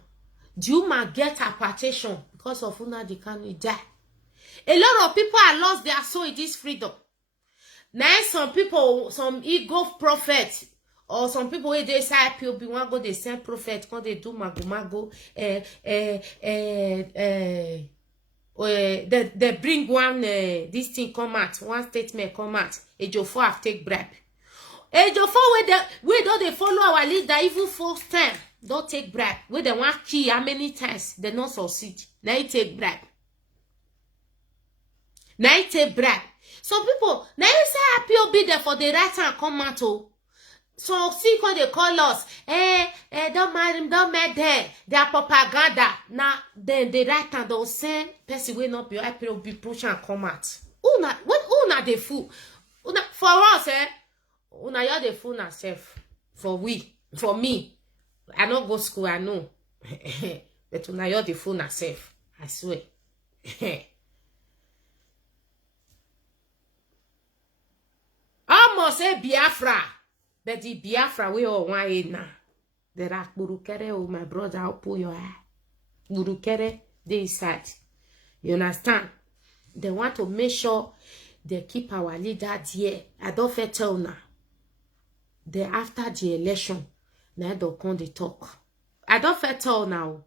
The woman get her partition because of una the can die. A lot of people are lost their soul in this freedom. Now some people, some ego prophets or some people wey dey inside IPOB wan go dey send prophet, come dey do mago. They bring one this thing come out, one statement come out. Ejiofor have take bribe. Ejiofor we don't they follow our leader even first time. Don't take bribe. Where they want key how many times they not succeed. Now you take bribe. Now you take bribe. Some people now you say IPOB there for the right hand come out. So see how they call us. Don't mind him, don't mind them. They are propaganda. Now then the right hand they'll send person will not be IPOB push and come out. Who na the fool? For us, una you're the fool na self. For me. I don't go school, I know. But una you're the fool na self. I swear. Almost say Biafra. But the Biafra we all want it now. There are Burukere, oh my brother, I'll pull your eye. Burukere, they inside. You understand? They want to make sure they keep our leader there. I don't fit tell now. They after the election, now they come they talk. I don't fit tell now.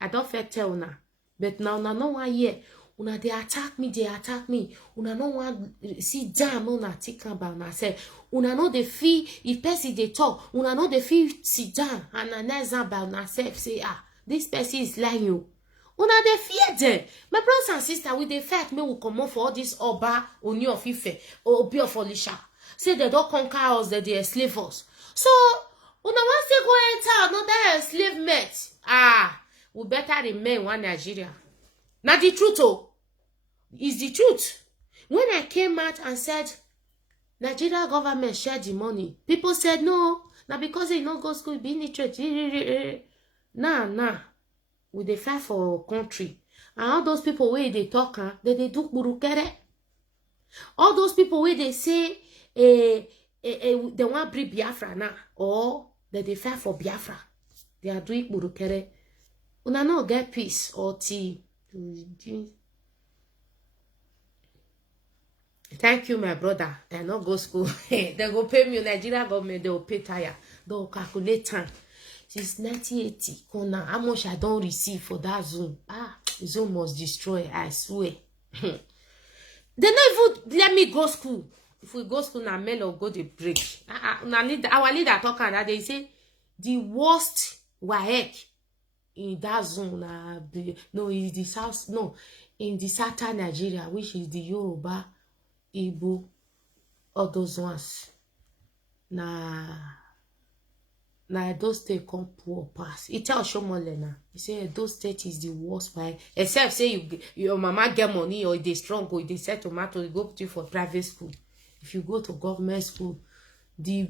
But now no one here. Una they attack me. Una no one see damn una think about myself. Una know the fee if person they talk. Una know the fee sit down and analyze about myself. Say this person is lying you. Una they fear them. My brothers and sisters, with the fact me will come on for all this Oba, Oni of Ife, or Obi of Olisha. Say they don't conquer us, that they enslave us. So, una once they go enter another enslavement, we better remain one Nigeria. Now the truth, is the truth. When I came out and said, Nigeria government share the money, people said, no, now because they not go school, be illiterate. Nah. We dey fight for country. And all those people where they talk, they do burukere. All those people where they say, they want bring Biafra now, or they fight for Biafra. They are doing burukere. Una no get peace or tea. Thank you, my brother. I not go school. They go pay me. Nigeria government, they will pay tire. They will calculate time. Since 1980, how much I don't receive for that Zoom? Zoom must destroy, I swear. They not even let me go school. If we go school, now mail or go the break. Our leader talking that they say the worst WAEC in that zone. No, in the south, no, in the southern Nigeria, which is the Yoruba, Igbo, all those ones. Now those state come poor pass. He tell Shomole now. He say those state is the worst by except say your mama get money or they strong or they sell tomato, they go put you for private school. If you go to government school, the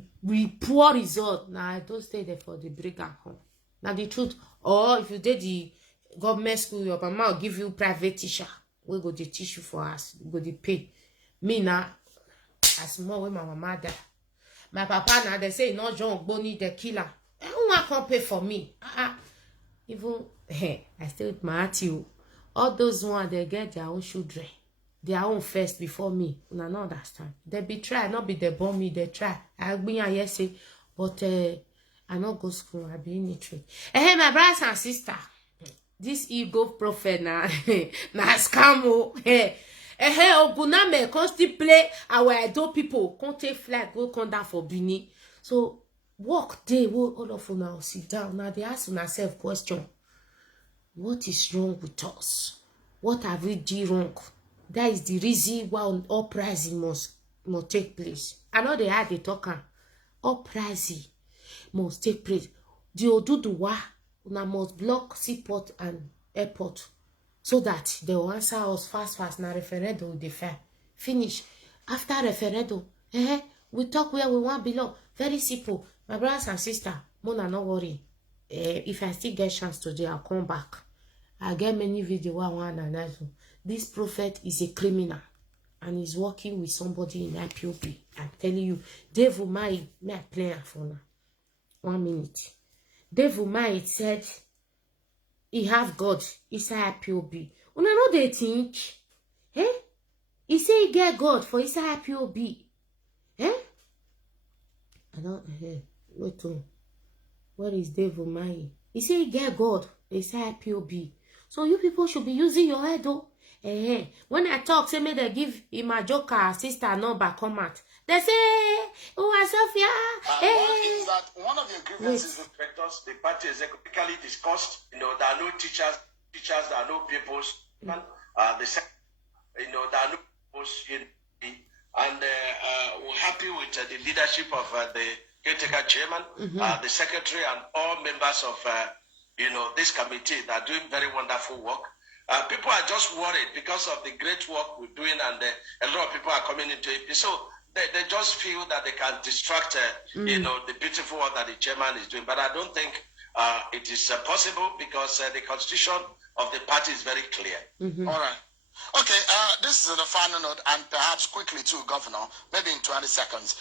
poor result now those state there for the break and come. Now the truth, or if you did the government school, your mama will give you private teacher. We go to teach you for us. We go to pay. Me now, as more with my mama die. My papa now they say no John Bonnie the killer. Who can't pay for me? Even I stay with my auntie. All those ones they get their own children, their own first before me. Una not understand. They be try, not be they born me. They try. I be yes say, but I not go school. I be in it. My brothers and sisters, this ego prophet na scam. Oguname can still play our Edo people. Can't take flag, go come down for Bini. So, work day, all of you now sit down. Now they ask themselves question. What is wrong with us? What have we done wrong? That is the reason why uprising must take place. I know they had the talker. Uprising must take place. The Oduduwa must block seaport and airport. So that they will answer us fast. Now referendum they fair. Finish. After referendum, we talk where we want belong. Very simple. My brothers and sisters, Mona, not worry. If I still get chance today, I'll come back. I get many videos I want to analyze. This prophet is a criminal and he's working with somebody in IPOB. I'm telling you, Dave Umai, may play for now. 1 minute. Dave Umai said he have God inside IPOB. Una know they think, he say he get God for inside IPOB. I don't Wait, where is Dave Umahi? He say he get God. They say IPOB. So you people should be using your head, though. When I talk, say me they give him a joker sister number comment. They say, oh, Sophia. One is that one of your grievances with rectors, the party executively discussed. There are no teachers, there are no pupils. There are no pupils and we're happy with the leadership of the caretaker chairman, the secretary, and all members of this committee that are doing very wonderful work. People are just worried because of the great work we're doing, and a lot of people are coming into it. So they just feel that they can distract, the beautiful work that the chairman is doing. But I don't think it is possible because the constitution of the party is very clear. All right. Okay, this is the final note, and perhaps quickly too, Governor, maybe in 20 seconds.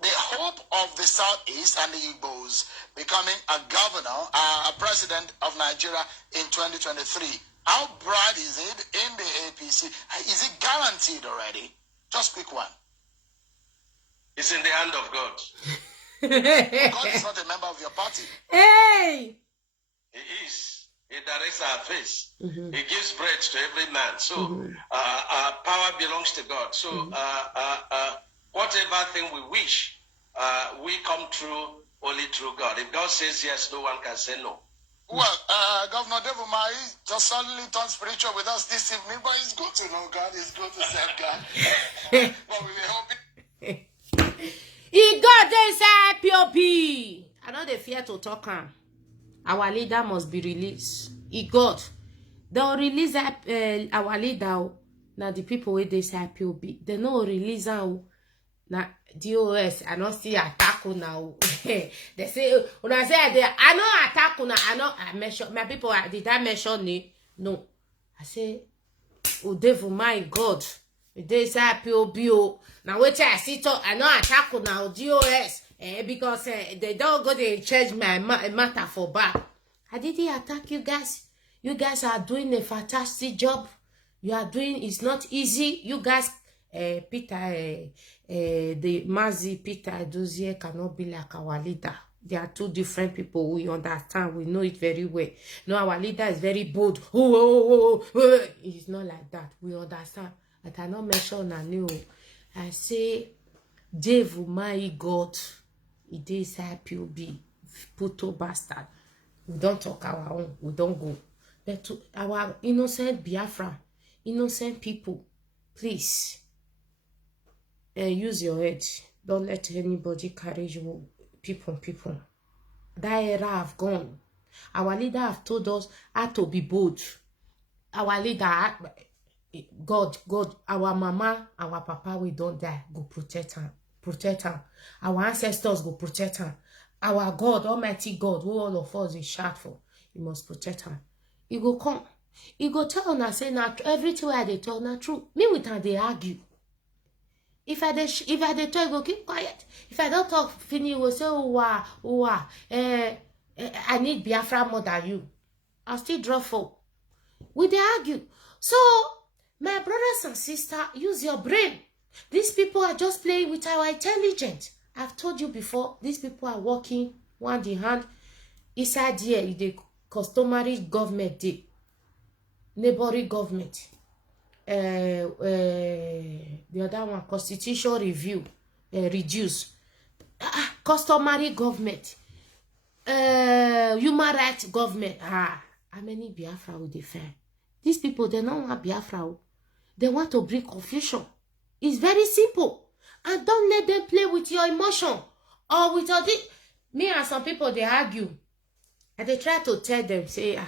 The hope of the Southeast and the Igbos becoming a governor, a president of Nigeria in 2023. How bright is it in the APC? Is it guaranteed already? Just pick one. It's in the hand of God. God is not a member of your party. Hey! He is. He directs our face. He gives bread to every man. So power belongs to God. So whatever thing we wish, we come through only through God. If God says yes, no one can say no. Well, Governor Dave Umahi just suddenly turned spiritual with us this evening, but it's good to know God. It's good to serve God. But we will hope He got this IPOB. I know they fear to talk on. Our leader must be released. He got. They'll release our leader. Now the people with this IPOB, they know release now. Now DOS, I don't see attack now. They say when I say I know attack now. I know I mention my people. Did I mention it? No. I say, oh devil, my God, this IPOB. Now wait till I see talk. I know attack now. DOS. Because they don't go to change my matter for back. I didn't attack you guys. You guys are doing a fantastic job. You are doing, it's not easy. You guys, Peter, the Mazi, Peter Dozier cannot be like our leader. They are two different people. We understand. We know it very well. No, our leader is very bold. It's not like that. We understand. I cannot mention a new. I say, Dave, my God. It is IPOB, puto bastard. We don't talk our own. We don't go. But to our innocent Biafra, innocent people, please use your head. Don't let anybody carry you. People. That era have gone. Our leader have told us how to be bold. Our leader, God, our mama, our papa, we don't die. Go protect her. Protect her. Our ancestors go protect her. Our God, Almighty God, who all of us is shout for, He must protect her. He go come. He go tell una say na everything I they tell na true. Me with her they argue. If I they talk, go keep quiet. If I don't talk, finish will say I need Biafra more than you. I'll still draw for. We they argue. So my brothers and sisters, use your brain. These people are just playing with our intelligence. I've told you before, these people are working hand in hand. Inside here, the customary government, the neighboring government. The other one, constitution review, reduce. Customary government. Human rights government. How many Biafra will they find? These people, they don't want Biafra. They want to bring confusion. It's very simple. And don't let them play with your emotion. Or with all this. Me and some people, they argue. And they try to tell them, say, I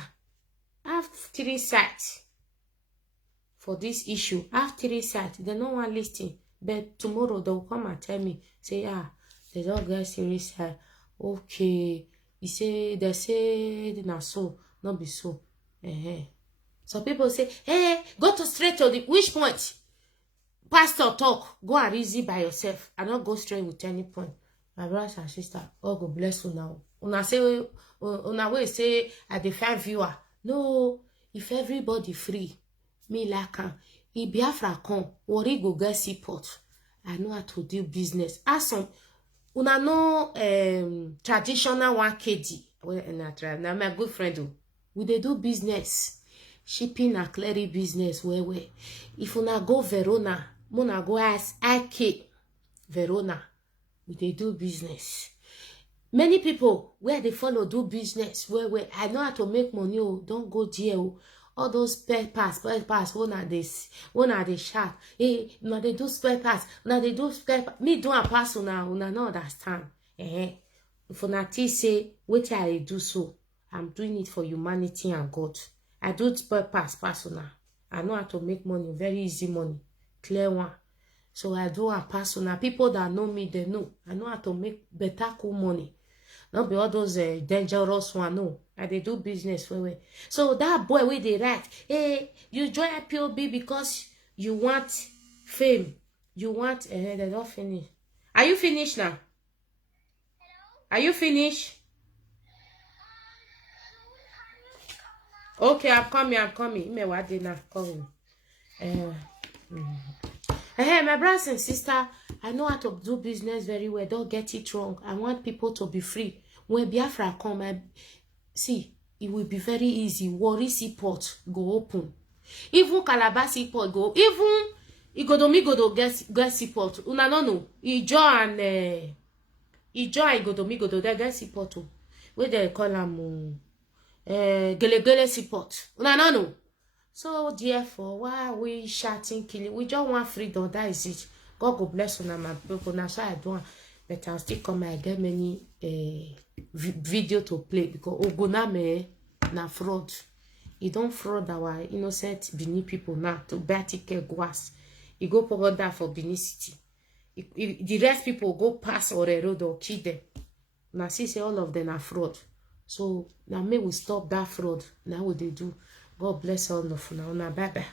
have 3 sides for this issue. I have 3 sides. They don't want listening. But tomorrow, they'll come and tell me, say, they don't get serious. Okay. They say, na so. Not be so. Some people say, hey, go to straight to the, which point? Pastor talk, go and reason by yourself. I don't go straight with any point. My brothers and sisters, God go bless you now. Una say, una way say, I define viewer. No, if everybody free, me like am. If Biafra come, worry go get seaport. I know how to do business. Ask some Una no traditional 1 kg. Well, na my good friend o. We dey do business. Shipping and clearing business where. If una go Verona, muna go as IK Verona. We dey do business. Many people where they follow do business where I know how to make money. Oh, don't go there. Oh. All those spare parts, one are they sharp. Hey, now they do spare parts. Now they do spare parts. Me do a pass una no understand. If una say what I do so, I'm doing it for humanity and God. I do spare parts una. I know how to make money, very easy money, clear one. So I do a pass una. People that know me, they know. I know how to make better cool money. Not be all those dangerous one, no. I they do business for. So that boy where they write, hey, you join IPOB because you want fame. You want they don't finish. Are you finished now? Are you finished? Okay, I'm coming. Me what now? Coming. Hey, my brothers and sisters, I know how to do business very well. Don't get it wrong. I want people to be free. When Biafra come, see, it will be very easy. Warri seaport go open. Even Calabar seaport go. Even Igodomigodo get seaport. Una no know. Ijo and Igodomigodo they get seaport. Where they call them Gelegele seaport. Una no know. So therefore, why are we shouting, killing? We just want freedom. That is it. God go bless una my people. That's why I don't. But I'll still come and get many video to play because Oguname na fraud. He don't fraud our innocent Benin people now to buy ticket guas. He go pour that for Benin City. The rest people go pass or a road or kill them. Now see say all of them are fraud. So now may we stop that fraud. Now what they do. God bless all of you. Now bye bye.